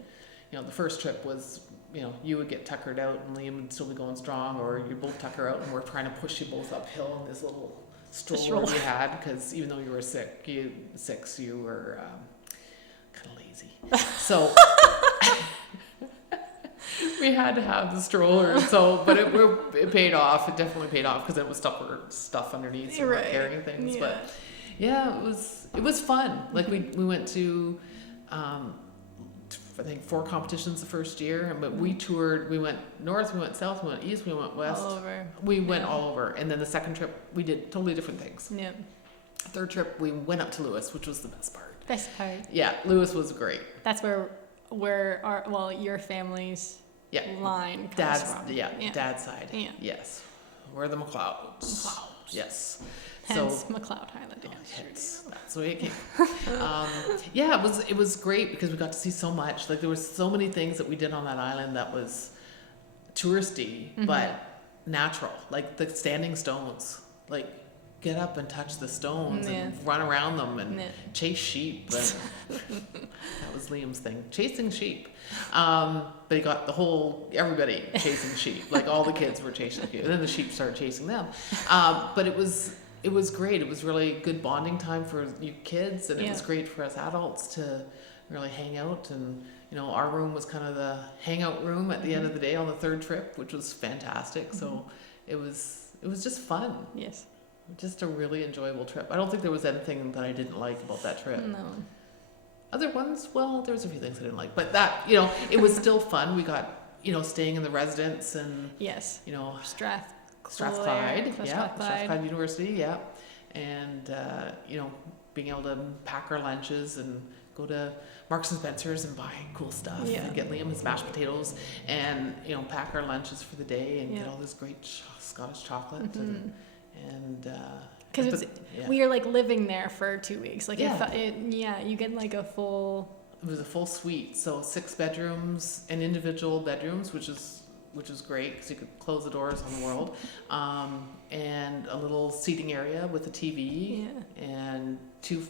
know, the first trip was, you know, you would get tuckered out and Liam would still be going strong, or you both tucker out and we're trying to push you both uphill in this little stroller we had, because even though you were six, you were kind of lazy. So we had to have the stroller. So, but it paid off. It definitely paid off because it was stuff underneath, so we weren't carrying things. But yeah, it was fun. Like we went to I think 4 competitions the first year, but we toured. We went north, we went south, we went east, we went west. All over. We went all over, and then the second trip we did totally different things. Yeah. Third trip we went up to Lewis, which was the best part. Best part. Yeah, Lewis was great. That's where your family's line comes from. Dad's side. Yeah. Yes, we're the Macleods. Yes. Hence Macleod Highland Dance. That's the way it came. It was great because we got to see so much. Like there was so many things that we did on that island that was touristy, but natural. Like the standing stones. Like get up and touch the stones and run around them and chase sheep. And that was Liam's thing, chasing sheep. But he got everybody chasing sheep. Like all the kids were chasing sheep, and then the sheep started chasing them. But it was great. It was really good bonding time for you kids, and it was great for us adults to really hang out. And you know, our room was kind of the hangout room at the end of the day on the third trip, which was fantastic. So it was just fun. Yes. Just a really enjoyable trip. I don't think there was anything that I didn't like about that trip. No. Other ones, well, there was a few things I didn't like, but that, you know, it was still fun. We got, you know, staying in the residence and, you know, Strathclyde University, and you know, being able to pack our lunches and go to Marks and Spencer's and buy cool stuff and get Liam his mashed potatoes and, you know, pack our lunches for the day and get all this great Scottish chocolate and because we are like living there for 2 weeks, like you get like a full. It was a full suite, so 6 bedrooms and individual bedrooms, which is great because you could close the doors on the world, and a little seating area with a TV and two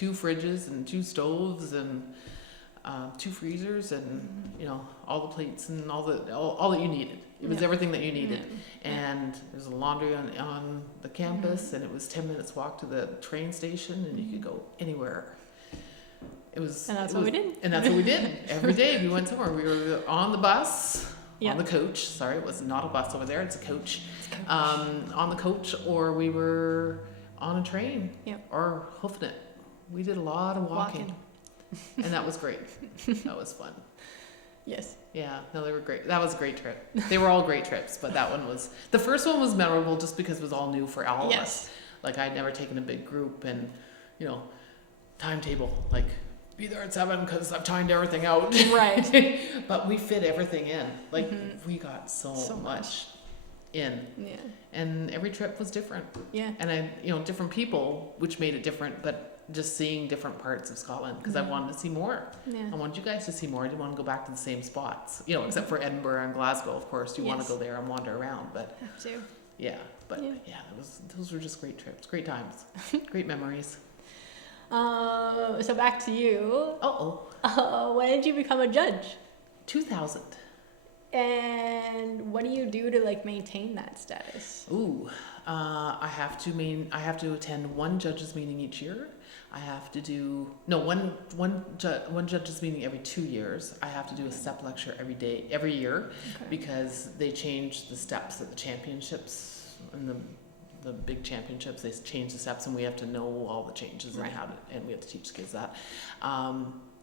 fridges and 2 stoves and 2 freezers, and you know, all the plates and all that you needed. It was everything that you needed. And there's a laundry on the campus, and it was 10 minutes walk to the train station, and you could go anywhere. And that's what we did. And that's what we did every day. We went somewhere. We were on the bus, on the coach. Sorry, it was not a bus over there. It's a coach. On the coach, or we were on a train, or hoofing it. We did a lot of walking. And that was great. That was fun. Yes. Yeah, no, they were great. That was a great trip. They were all great trips, but that one was, the first one was memorable just because it was all new for all of us. Like, I'd never taken a big group, and, you know, timetable, like, be there at 7 because I've timed everything out. Right. But we fit everything in. Like, we got so much in. Yeah. And every trip was different. Yeah. And different people, which made it different, but just seeing different parts of Scotland, because I wanted to see more. Yeah. I wanted you guys to see more. I didn't want to go back to the same spots, you know, except for Edinburgh and Glasgow, of course. You want to go there and wander around, but have to. Yeah, but those were just great trips, great times, great memories. So back to you. When did you become a judge? 2000. And what do you do to like maintain that status? I have to attend one judges meeting each year. I have to do one judges meeting every 2 years. I have to do a step lecture every year, because they change the steps at the championships and the big championships. They change the steps, and we have to know all the changes and we have to teach kids that.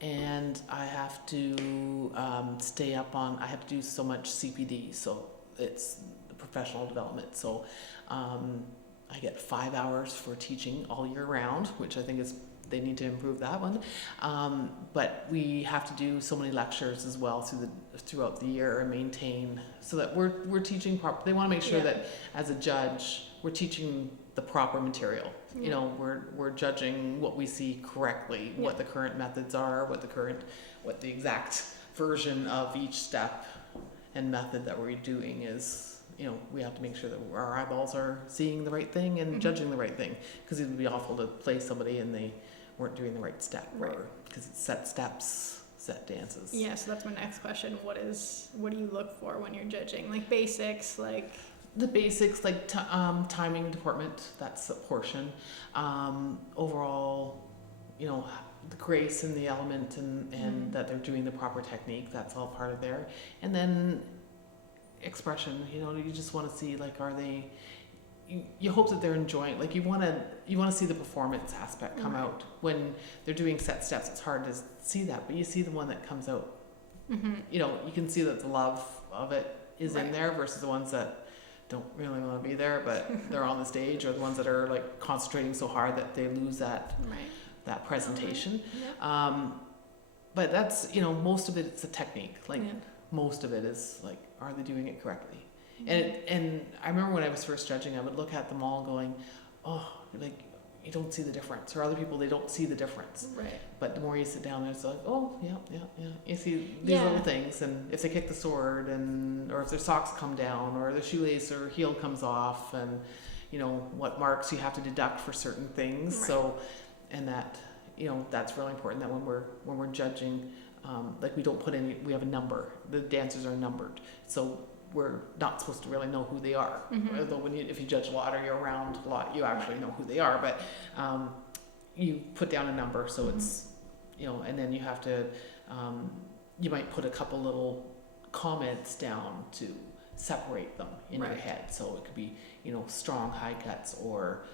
And I have to stay up on. I have to do so much CPD, so it's professional development. So I get 5 hours for teaching all year round, which I think they need to improve that one. But we have to do so many lectures as well throughout the year, and maintain so that we're teaching proper. They want to make sure that as a judge we're teaching the proper material. You know, we're judging what we see correctly, what the current methods are, what the exact version of each step and method that we're doing is. You know, we have to make sure that our eyeballs are seeing the right thing and judging the right thing, because it would be awful to play somebody and they weren't doing the right step, because it's set steps, set dances. Yeah, so that's my next question. What do you look for when you're judging? Like basics, like the basics, like timing, deportment, that's a portion. Overall, you know, the grace and the element, and that they're doing the proper technique, that's all part of there. And then expression, you know, you just want to see, like, are they, you hope that they're enjoying, like, you want to see the performance aspect come out when they're doing set steps. It's hard to see that, but you see the one that comes out, you know, you can see that the love of it is in there, versus the ones that don't really want to be there, but they're on the stage, or the ones that are like concentrating so hard that they lose that presentation. But that's, you know, most of it's a technique, like most of it is like, are they doing it correctly? And I remember when I was first judging, I would look at them all going, oh, like, you don't see the difference. Or other people, they don't see the difference. Right. But the more you sit down there, it's like, oh, yeah. You see these little things, and if they kick the sword, or if their socks come down, or their shoelace or heel comes off, and, you know, what marks you have to deduct for certain things. Right. So, and that, you know, that's really important, that when we're judging, like, we don't put any, we have a number. The dancers are numbered. So we're not supposed to really know who they are. Although if you judge a lot, or you're around a lot, you actually know who they are. But you put down a number, so it's, you know, and then you have to, you might put a couple little comments down to separate them in your head. So it could be, you know, strong high cuts, or,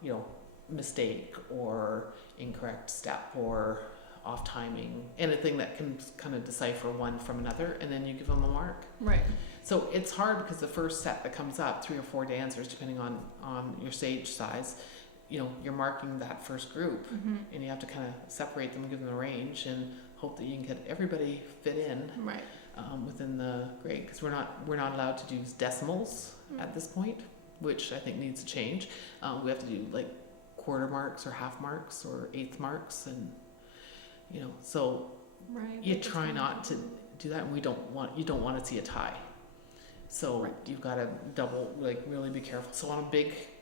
you know, mistake, or incorrect step, or off timing, anything that can kind of decipher one from another, and then you give them a mark. Right. So it's hard, because the first set that comes up, 3 or 4 dancers, depending on your stage size, you know, you're marking that first group, and you have to kind of separate them and give them a range, and hope that you can get everybody fit in within the grade, because we're not allowed to do decimals at this point, which I think needs to change. We have to do like quarter marks, or half marks, or eighth marks, and you know, so you try not to do that, and you don't want to see a tie. So you've got to double, like, really be careful. So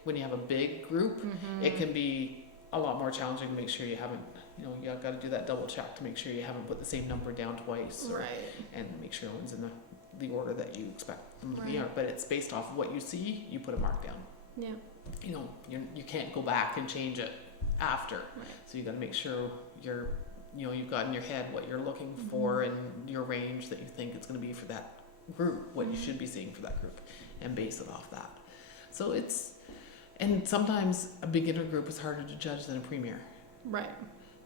when you have a big group, it can be a lot more challenging to make sure you haven't you got to do that double check to make sure you haven't put the same number down twice, and make sure one's in the order that you expect them to be in. But it's based off of what you see. You put a mark down. Yeah. You can't go back and change it after. So you got to make sure you've got in your head what you're looking for and your range that you think it's going to be for that group, what you should be seeing for that group, and base it off that. So and sometimes a beginner group is harder to judge than a premier. Right.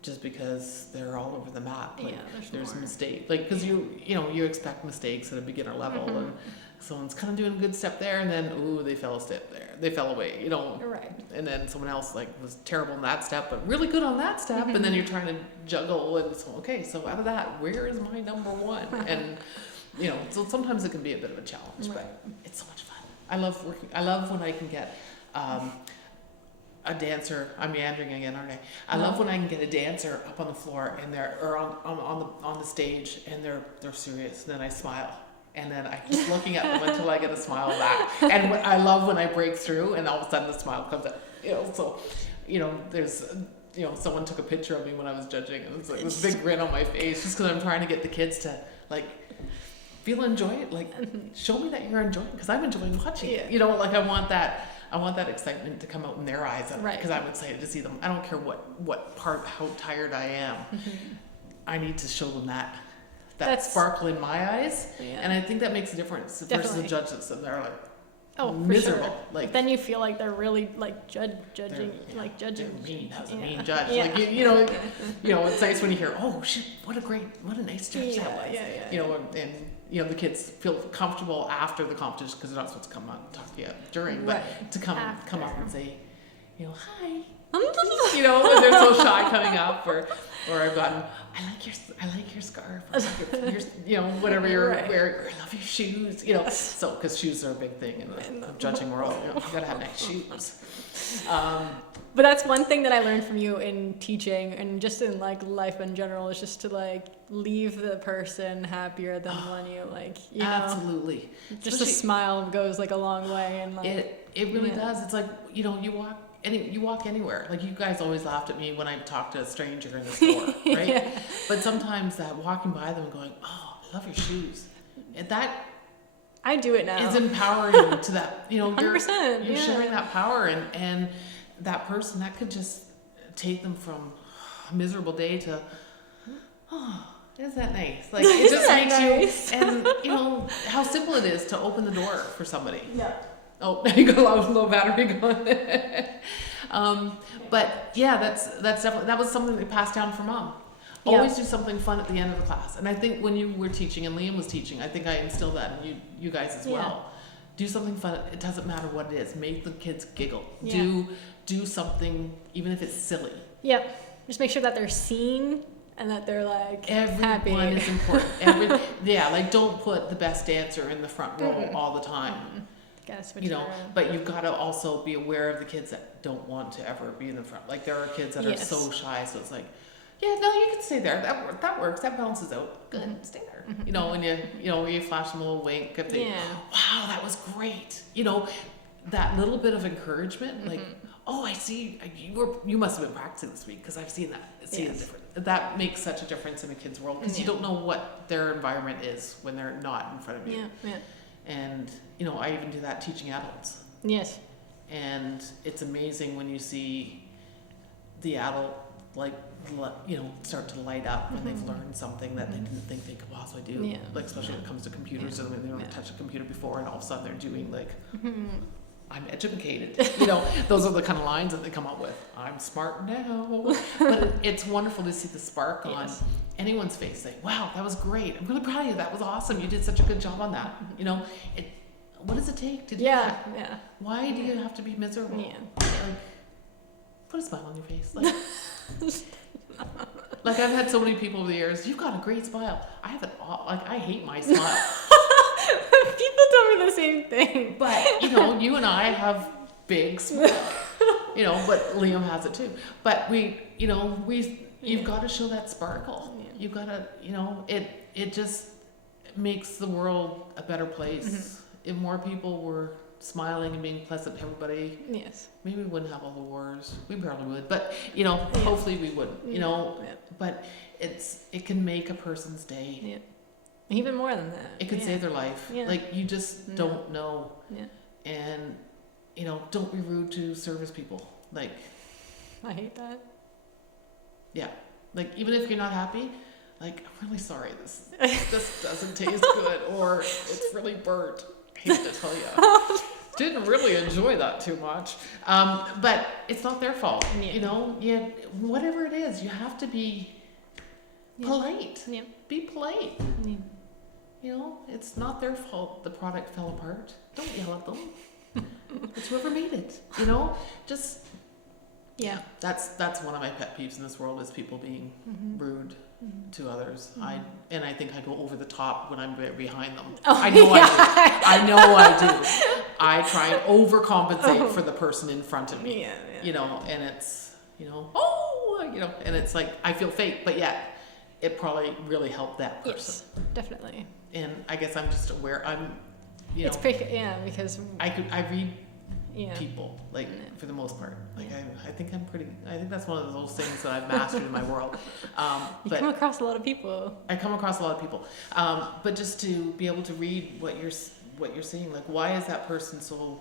Just because they're all over the map. Like, there's more. mistakes. Like, because you expect mistakes at a beginner level, and someone's kind of doing a good step there, and then they fell a step there. They fell away. Right. And then someone else was terrible in that step, but really good on that step, and then you're trying to juggle, and so out of that, where is my number one? And so sometimes it can be a bit of a challenge, but it's so much fun. I love when I can get a dancer. I'm meandering again, aren't I? I love when I can get a dancer up on the floor and on the stage, and they're serious. And then I smile, and then I keep looking at them until I get a smile back. And I love when I break through, and all of a sudden the smile comes out. There's someone took a picture of me when I was judging, and it's like this big grin on my face, just because I'm trying to get the kids to feel enjoy it, show me that you're enjoying, because I'm enjoying watching it. I want that excitement to come out in their eyes, because I'm excited to see them. I don't care how tired I am. I need to show them that sparkle in my eyes, and I think that makes a difference versus the judges, and they're miserable. Sure. Like, then you feel like they're really judging, judging. They're mean. That's a mean judge. It's nice when you hear, oh shit, what a nice judge that was. And the kids feel comfortable after the competition, because they're not supposed to come out and talk to you during, but to come up and say, hi. When they're so shy coming up, or I've gotten, I like your scarf, or whatever you're wearing, I love your shoes, so, because shoes are a big thing in the judging world. You gotta have nice shoes. But that's one thing that I learned from you in teaching and just in life in general, is just to leave the person happier than when you absolutely. Just a smile goes a long way, and it really does. It's you walk anywhere. You guys always laughed at me when I talked to a stranger in the store, right? But sometimes that walking by them and going, oh, I love your shoes. That I do it now. Is empowering to that, 100%. You're sharing that power, and that person, that could just take them from a miserable day to, oh, isn't that nice? It just makes nice? You, and how simple it is to open the door for somebody. Yeah. Oh, you got a low battery going. But yeah, that's definitely, that was something that passed down from mom. Always do something fun at the end of the class. And I think when you were teaching and Liam was teaching, I think I instilled that in you guys as well. Do something fun. It doesn't matter what it is. Make the kids giggle. Yeah. Do something, even if it's silly. Yep. Just make sure that they're seen and that they're everyone happy. Is important. Don't put the best dancer in the front row all the time. But you've got to also be aware of the kids that don't want to ever be in the front. There are kids that are so shy, so it's you can stay there. That works. That balances out. Good, stay there. And you flash them a little wink if they, wow, that was great. That little bit of encouragement, oh, I see, you must have been practicing this week, because I've seen that. It's the difference. That makes such a difference in a kid's world, because you don't know what their environment is when they're not in front of you. Yeah. And I even do that teaching adults. Yes. And it's amazing when you see the adult start to light up when they've learned something that they didn't think they could possibly do. Yeah. Especially when it comes to computers, and when they never touched a computer before, and all of a sudden they're doing I'm educated. Those are the kind of lines that they come up with. I'm smart now. But it's wonderful to see the spark on anyone's face. Wow, that was great. I'm really proud of you. That was awesome. You did such a good job on that. What does it take to do that? Yeah. Why do you have to be miserable? Yeah. Put a smile on your face. I've had so many people over the years, you've got a great smile. I have it all. I hate my smile. People tell me the same thing. But, you and I have big smiles. But Liam has it too. But you've got to show that sparkle. Yeah. You've got to, it just makes the world a better place. If more people were smiling and being pleasant to everybody, Yes. maybe we wouldn't have all the wars. We probably would, but you know, Yeah. hopefully we wouldn't. You know, Yeah. but it can make a person's day. Yeah. Even more than that. It could save their life. Yeah. Like you just don't know. Yeah. And you know, don't be rude to service people. Like I hate that. yeah, like even if you're not happy, like I'm really sorry this doesn't taste good or it's really burnt. I hate to tell you. Didn't really enjoy that too much. But it's not their fault. Yeah. You know, whatever it is, you have to be polite. Yeah. Be polite. Yeah. You know, it's not their fault the product fell apart. Don't yell at them. It's whoever made it. You know, just that's one of my pet peeves in this world is people being rude to others. I think I go over the top when I'm behind them. Oh, I know I do. I try and overcompensate for the person in front of me. Yeah. You know, and it's and it's like I feel fake, but yet it probably really helped that person. Yes, definitely. And I guess I'm just aware. It's pretty, because I read yeah. people for the most part. Like I think that's one of those things that I've mastered in my world. You come across a lot of people. I come across a lot of people, but just to be able to read what you're seeing, like why is that person so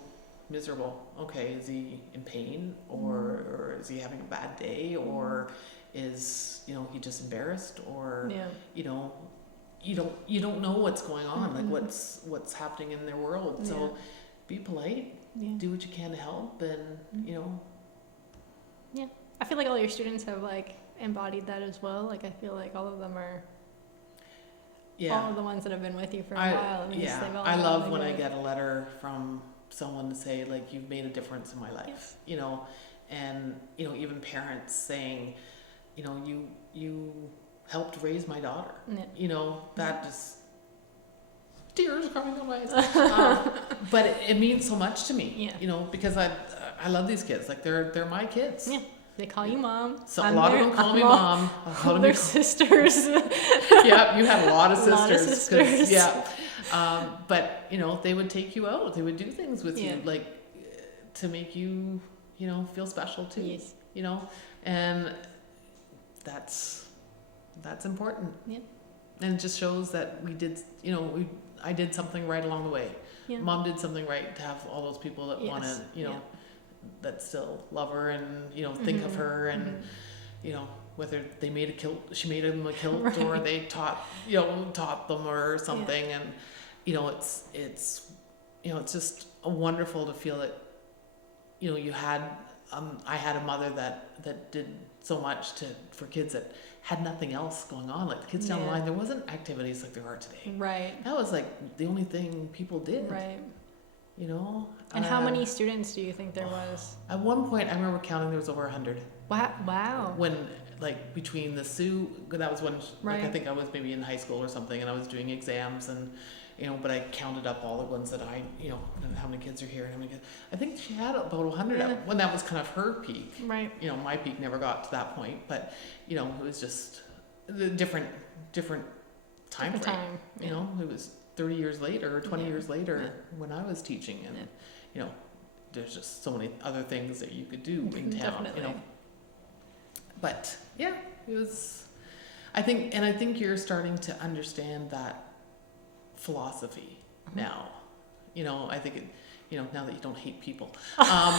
miserable? Okay, is he in pain or is he having a bad day or is he just embarrassed or you don't know what's going on, like what's happening in their world. So be polite, do what you can to help, and I feel like all your students have embodied that as well. Like I feel like all of them are all of the ones that have been with you for a while. I love when I get a letter from someone to say like you've made a difference in my life. And even parents saying you helped raise my daughter. That just tears coming down my eyes. But it means so much to me. Because I love these kids. Like they're my kids. Yeah. They call you mom. So a lot of them call me mom. They're sisters. Yeah, you had a lot of sisters. Yeah. But they would take you out. They would do things with you, like to make you, feel special too. Yes. And that's important. Yeah. And it just shows that we did, I did something right along the way. Yeah. Mom did something right to have all those people that want to, that still love her and, think of her and, whether they made a kilt, she made them a kilt right. or they taught them or something. And, it's just wonderful to feel that, you had, I had a mother that did so much for kids that had nothing else going on. Like the kids down the line, there wasn't activities like there are today. Right. That was like the only thing people did. Right. And how many students do you think there was? At one point, I remember counting there was over 100. Wow. When between the Sioux, that was when right. I think I was maybe in high school or something, and I was doing exams and. But I counted up all the ones that I, and how many kids are here and how many kids. I think she had about 100 when that was kind of her peak. Right. My peak never got to that point, but, it was just the different time frame. Yeah. It was 30 years later or 20 years later when I was teaching. And, there's just so many other things that you could do in town, Definitely. But, yeah, it was, I think you're starting to understand that philosophy now. I think it, now that you don't hate people. I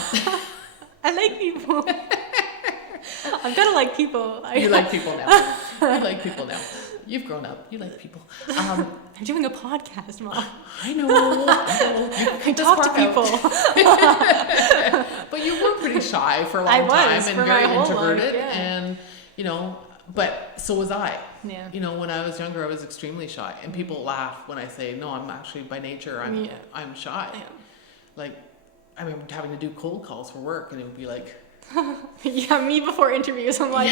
like people. I've got to like people. You like people now. You like people now. You've grown up. You like people. I'm doing a podcast, Mom. I know. I talk to people. But you were pretty shy for a long time and very introverted. Life, and, but so was I. Yeah. When I was younger, I was extremely shy, and people laugh when I say, "No, I'm actually by nature, I'm shy." Yeah. Like, I remember having to do cold calls for work, and it would be like, yeah, me before interviews, I'm like,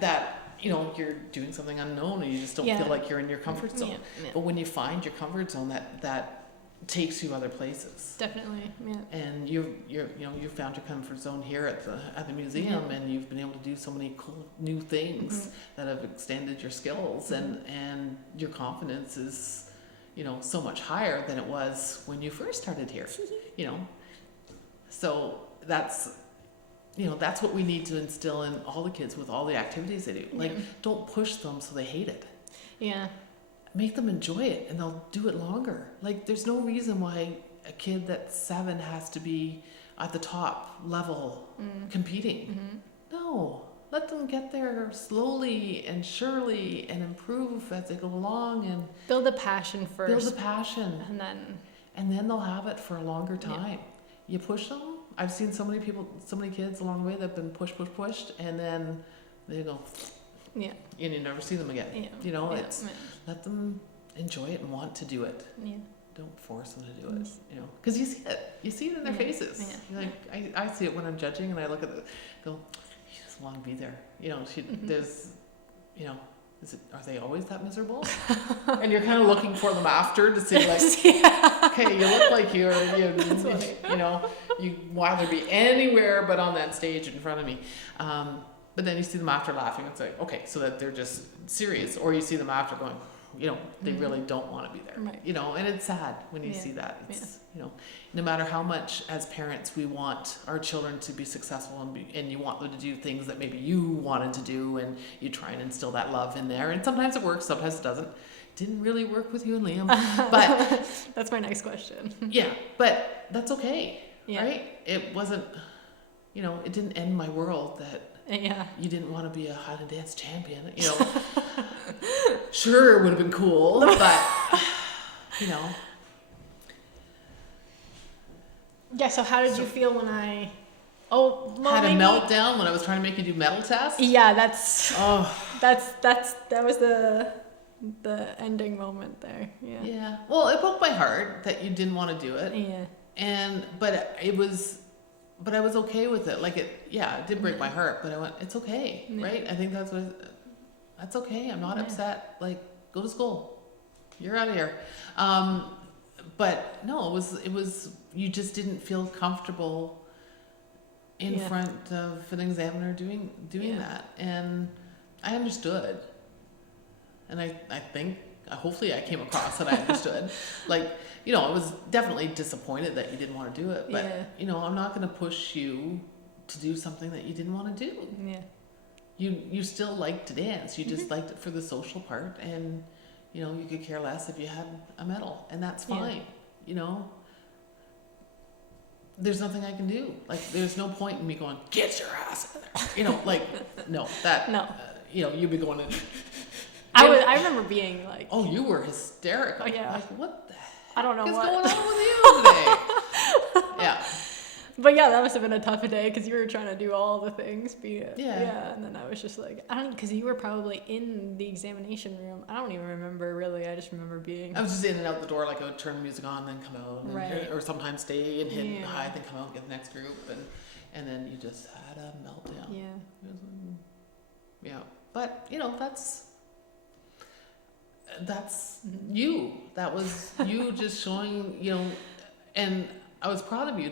that you're doing something unknown, and you just don't feel like you're in your comfort zone. Yeah. But when you find your comfort zone, that takes you other places. Definitely, yeah. And you've found your comfort zone here at the museum, and you've been able to do so many cool new things that have extended your skills, and your confidence is, so much higher than it was when you first started here, So that's what we need to instill in all the kids with all the activities they do. Like, don't push them so they hate it. Yeah. Make them enjoy it, and they'll do it longer. Like, there's no reason why a kid that's 7 has to be at the top level competing. No, let them get there slowly and surely and improve as they go along and build a passion first. Build a passion, and then they'll have it for a longer time. You push them. I've seen so many kids along the way that've been pushed, and then they go, and you never see them again. Let them enjoy it and want to do it. Don't force them to do it. Because you see it in their faces. You're like, I see it when I'm judging, and I look at go, she doesn't want to be there. There's, are they always that miserable? And you're kind of looking for them after to see, like, okay, you look like you want to be anywhere but on that stage in front of me. But then you see them after laughing. It's like, okay, so that they're just serious. Or you see them after going, they really don't want to be there. Right. And it's sad when you see that. It's, no matter how much as parents we want our children to be successful and you want them to do things that maybe you wanted to do, and you try and instill that love in there. And sometimes it works, sometimes it doesn't. Didn't really work with you and Liam, but that's my next question. Yeah, but that's okay, right? It wasn't, it didn't end my world that you didn't want to be a Highland Dance champion. Sure, it would have been cool, but Yeah. So how did you feel when I? Had a meltdown when I was trying to make you do medal tests? Yeah, that was the ending moment there. Yeah. Yeah. Well, it broke my heart that you didn't want to do it. Yeah. But I was okay with it. Like, it did break my heart, but I went, it's okay, right? I think that's okay. I'm not upset. Like, go to school. You're out of here. But no, it was you just didn't feel comfortable in front of an examiner doing that, and I understood, and I think hopefully I came across that I understood. Like, I was definitely disappointed that you didn't want to do it, but I'm not going to push you to do something that you didn't want to do. Yeah. You still liked to dance. You just liked it for the social part, and you could care less if you had a medal, and that's fine. There's nothing I can do. Like, there's no point in me going, get your ass in there. You'd be going in. I remember being like, oh, you were hysterical. Oh, yeah. Like, what the heck I don't know is what going on with you today? Yeah. But yeah, that must have been a tough day because you were trying to do all the things. Yeah. And then I was just like, because you were probably in the examination room. I don't even remember really. I just remember being. I was just in and out the door. Like, I would turn the music on, then come out, right. Or sometimes stay and hit high, then come out and get the next group, and then you just had a meltdown. Yeah. Yeah. But that's you. That was you just showing, and I was proud of you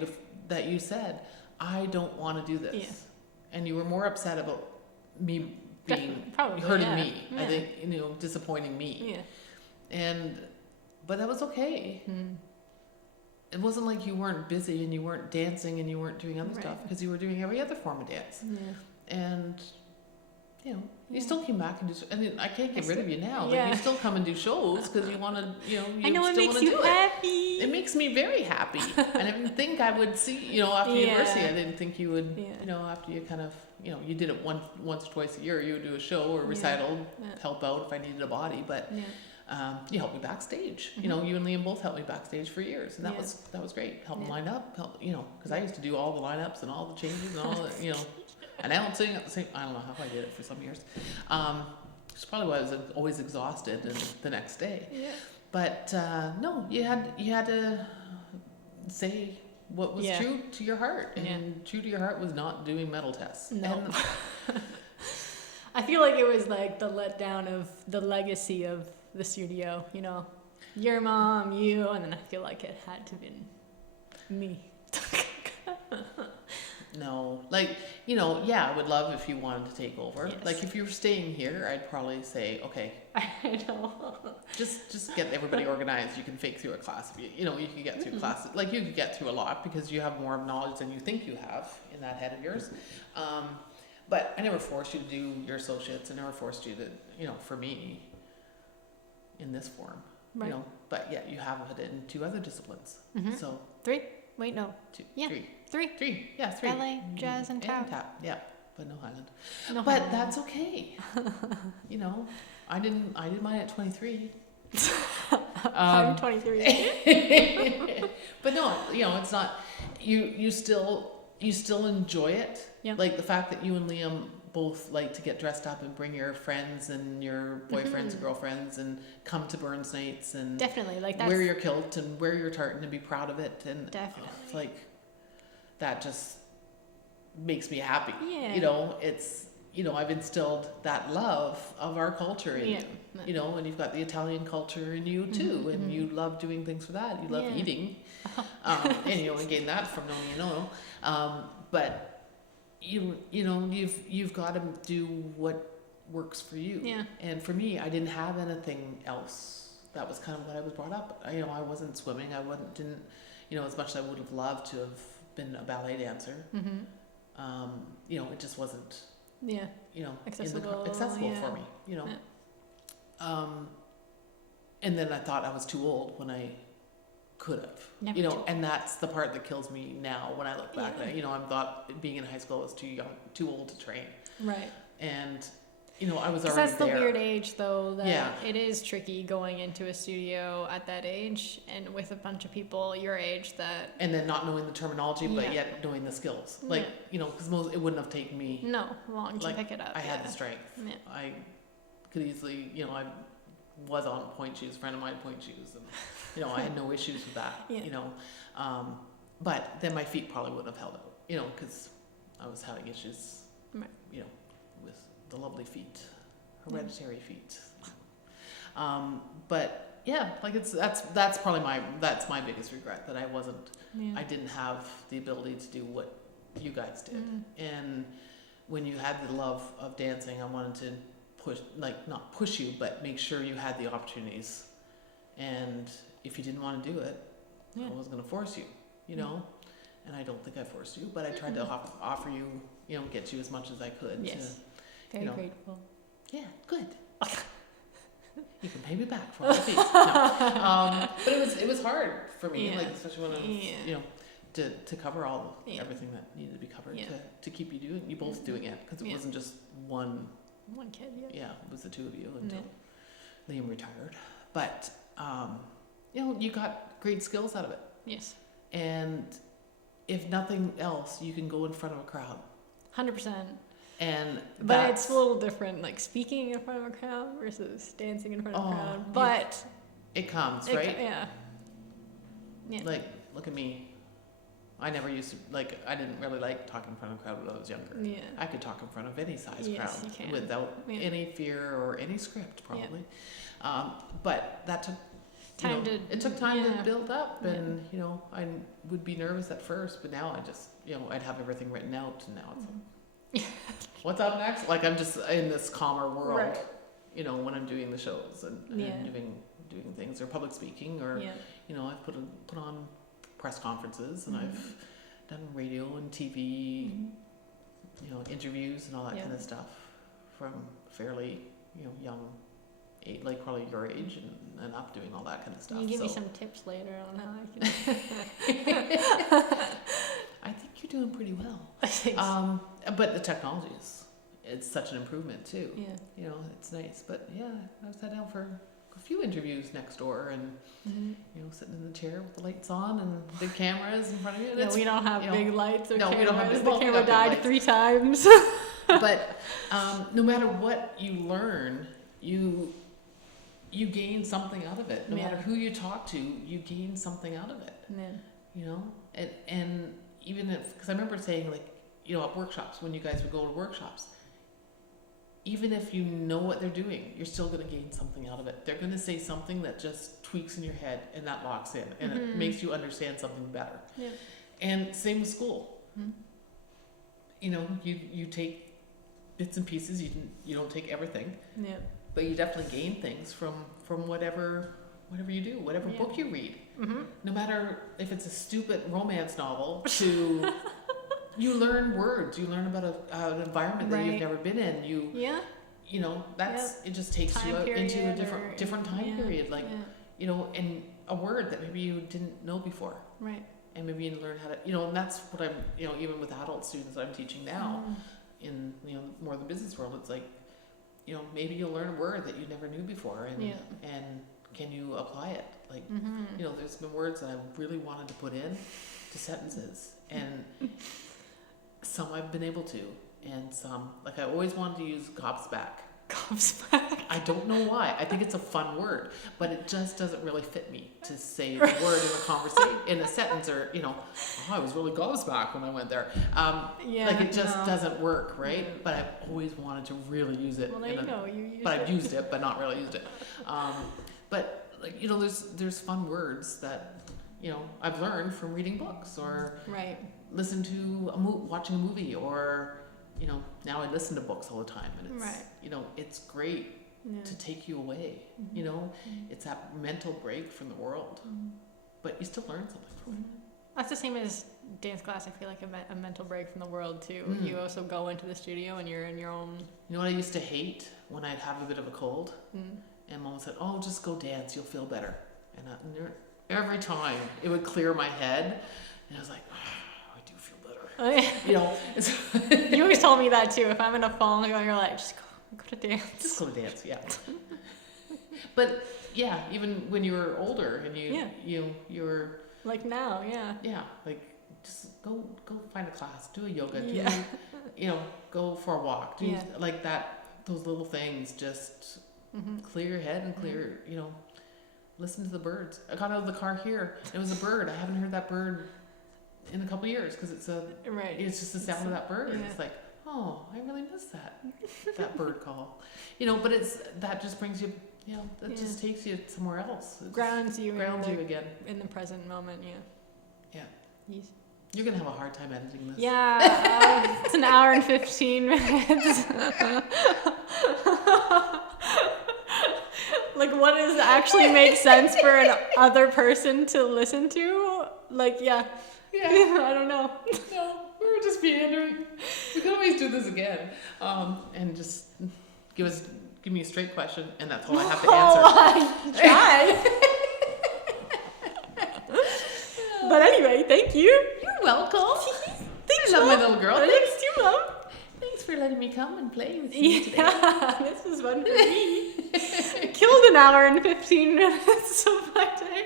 that you said, I don't want to do this. Yeah. And you were more upset about me being hurting me. Yeah. I think, disappointing me. Yeah. But that was okay. It wasn't like you weren't busy and you weren't dancing and you weren't doing other stuff, because you were doing every other form of dance. Yeah. And you still came back and I can't get rid of you now. Like, you still come and do shows because you want to, I know, still it makes you happy. It makes me very happy. I didn't think I would see, after university, I didn't think you would, after you kind of, you did it once or twice a year, you would do a show or a recital, help out if I needed a body, but you helped me backstage. You and Liam both helped me backstage for years, and that was great. Help them line up, because I used to do all the lineups and all the changes and all the, announcing at the same. I don't know how I did it for some years. It's probably why I was always exhausted and the next day. Yeah. But no, you had to say what was true to your heart, and true to your heart was not doing medal tests. No. I feel like it was like the letdown of the legacy of the studio. Your mom, you, and then I feel like it had to have been me. No, like, I would love if you wanted to take over. Yes. Like, if you were staying here, I'd probably say, okay. I know. just get everybody organized. You can fake through a class. You know, you can get through classes. Like, you could get through a lot because you have more knowledge than you think you have in that head of yours. But I never forced you to do your associates. I never forced you to, you know, for me, in this form, Right. you know. But yeah, you have it in 2 other disciplines. So 3? Wait, no. 2, Yeah. 3. 3. 3, yeah, 3. Ballet, jazz, and tap. Yeah, but no Highland. No But Highland. that's okay. You know, I did mine at 23. I'm 23. But no, you know, it's not. You still enjoy it. Yeah. Like the fact that you and Liam both like to get dressed up and bring your friends and your boyfriends and girlfriends and come to Burns nights and Definitely, like that's wear your kilt and wear your tartan and be proud of it, and definitely. like that just makes me happy. Yeah. You know, it's, you know, I've instilled that love of our culture in you. You know, and you've got the Italian culture in you too, and you love doing things for that. You love Yeah. eating, and you only gain that from knowing you know. But you know, you've got to do what works for you. Yeah. And for me, I didn't have anything else. That was kind of what I was brought up. You know, I wasn't swimming. Didn't, you know, as much as I would have loved to have been a ballet dancer. You know, it just wasn't. Yeah. You know, Accessible, accessible yeah. for me. You know. Yeah. And then I thought I was too old when I could have. Never You know, too and that's the part that kills me now when I look back Yeah. at it. You know, I thought being in high school I was too young, too old to train. Right. And you know, I was 'Cause already that's the there. weird age, though, that Yeah. it is tricky going into a studio at that age and with a bunch of people your age that And then not knowing the terminology, but Yeah. yet knowing the skills. Like, Yeah. you know, because it wouldn't have taken me. no long to Like, pick it up. I had yeah. the strength. Yeah. I could easily, you know, I was on point shoes, friend of mine point shoes, and you know, I had no issues with that. Yeah. You know, but then my feet probably wouldn't have held out. You know, because I was having issues. Right. You know, with the lovely feet, hereditary feet. But yeah, like that's probably my biggest regret, that I wasn't. Yeah. I didn't have the ability to do what you guys did. And when you had the love of dancing, I wanted to not push you, but make sure you had the opportunities. And if you didn't want to do it, Yeah. I wasn't going to force you, you know. And I don't think I forced you, but I tried to offer you, you know, get you as much as I could. Yes. Very you know. grateful. Yeah, good. You can pay me back for all the fees. No. But it was hard for me, Yeah. like especially when I was, Yeah. you know, to cover Yeah. everything that needed to be covered, Yeah. to keep you both doing it, because it Yeah. wasn't just one. One kid, yeah. Yeah, it was the 2 of you until Liam retired. But you know, you got great skills out of it, Yes. and if nothing else, you can go in front of a crowd, 100%. and But it's a little different, like speaking in front of a crowd versus dancing in front of a crowd. But it comes, it right? yeah. Yeah. Like, look at me. I never used to, like, I didn't really like talking in front of a crowd when I was younger. Yeah. I could talk in front of any size Yes, crowd you can. without Yeah. any fear or any script, probably. But that took Time to it took time yeah. to build up, Yeah. and you know, I would be nervous at first, but now I just, you know, I'd have everything written out, and now it's like, what's up next? Like, I'm just in this calmer world, Right. you know, when I'm doing the shows and Yeah. doing things, or public speaking, or Yeah. you know, I've put on press conferences, and Mhm. I've done radio and TV, you know, interviews and all that Yeah. kind of stuff from fairly, you know, young age, like probably your age and up, doing all that kind of stuff. You give me So some tips later on how I can. I think you're doing pretty well. Thanks. But the technology it's such an improvement too. Yeah. You know, it's nice. But yeah, I sat down for a few interviews next door, and you know, sitting in the chair with the lights on and big cameras in front of you. And Yeah, we don't have you know, big lights or no, we cameras. don't have big- The well, we camera got big died lights. 3 times. But no matter what you learn, you gain something out of it. No Yeah. matter who you talk to, you gain something out of it. Yeah. You know, and even if, because I remember saying, like, you know, at workshops, when you guys would go to workshops, even if you know what they're doing, you're still going to gain something out of it. They're going to say something that just tweaks in your head, and that locks in, and it makes you understand something better. Yeah. And same with school. Mhm. You know, you take bits and pieces. You don't take everything. Yeah. but you definitely gain things from whatever you do, whatever Yeah. book you read. Mm-hmm. No matter if it's a stupid romance novel to you learn words, you learn about an environment that you've Right. never been in. Yeah. You know, that's it just takes Time you out into a period different time yeah, period, like yeah. you know, and a word that maybe you didn't know before, Right. and maybe you learn how to, you know, and that's what I'm, you know, even with adult students that I'm teaching now in, you know, more of the business world, it's like, you know, maybe you'll learn a word that you never knew before, and Yeah. and can you apply it, like Mm-hmm. you know, there's been words that I really wanted to put in to sentences, and some I've been able to, and some, like I always wanted to use gobsmack. Gobsmack. I don't know why. I think it's a fun word, but it just doesn't really fit me to say the word in a conversation, in a sentence, or you know, oh, I was really gobsmacked when I went there. Yeah. Like it just no. doesn't work, right? Yeah. But I've always wanted to really use it. Well, there you go. You used But it. I've used it, but not really used it. But like you know, there's fun words that you know I've learned from reading books or Right. listen to watching a movie, or you know, now I listen to books all the time, and it's Right. you know, it's great Yeah. to take you away. Mhm. You know, Mhm. it's that mental break from the world, Mhm. but you still learn something from it. That's the same as dance class. I feel like a mental break from the world too. Mm. You also go into the studio and you're in your own. You know what I used to hate when I'd have a bit of a cold, Mm. and Mom said, "Oh, just go dance, you'll feel better." And every time it would clear my head, and I was like, oh, I do feel better. Oh, yeah. You know, You always told me that too. If I'm in a fall, you're like, just go to dance. just go to dance, yeah. But yeah, even when you were older and you were Like now, yeah. like just go find a class, do a yoga, do Yeah. you know, go for a walk, do Yeah. like that. Those little things just Mm-hmm. clear your head and clear, you know, listen to the birds. I got out of the car here. It was a bird. I haven't heard that bird in a couple of years because it's Right. just the sound of that bird. Yeah. It's like, oh, I really miss that bird call. You know, but that just brings you, you know, that just takes you somewhere else. It Grounds you. grounds in you the, again. in the present moment. Yeah. Yeah. Yes. You're gonna have a hard time editing this. Yeah. It's an hour and 15 minutes. Like, what does actually make sense for an other person to listen to? Like, yeah. Yeah. I don't know. No, we were just meandering. We could always do this again, and just give me a straight question, and that's all I have to answer. I tried. But anyway, thank you. You're welcome. Thanks, I love my Mom. little girl. Thanks too, Mom. Thanks for letting me come and play with you today. Yeah, this was fun for me. I killed an hour and 15 minutes of my day.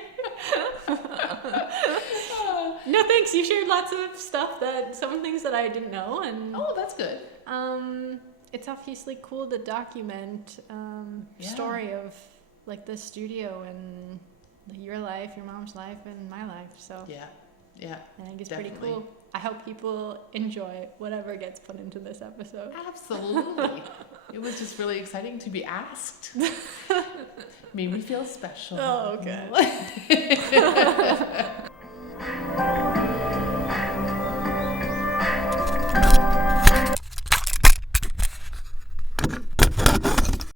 No, thanks. You shared lots of stuff some things that I didn't know, and Oh, that's good. it's obviously cool to document story of like the studio and your life, your mom's life, and my life. So Yeah. I think it's Definitely. pretty cool. I hope people enjoy whatever gets put into this episode. Absolutely. It was just really exciting to be asked. Made me feel special. Oh, okay.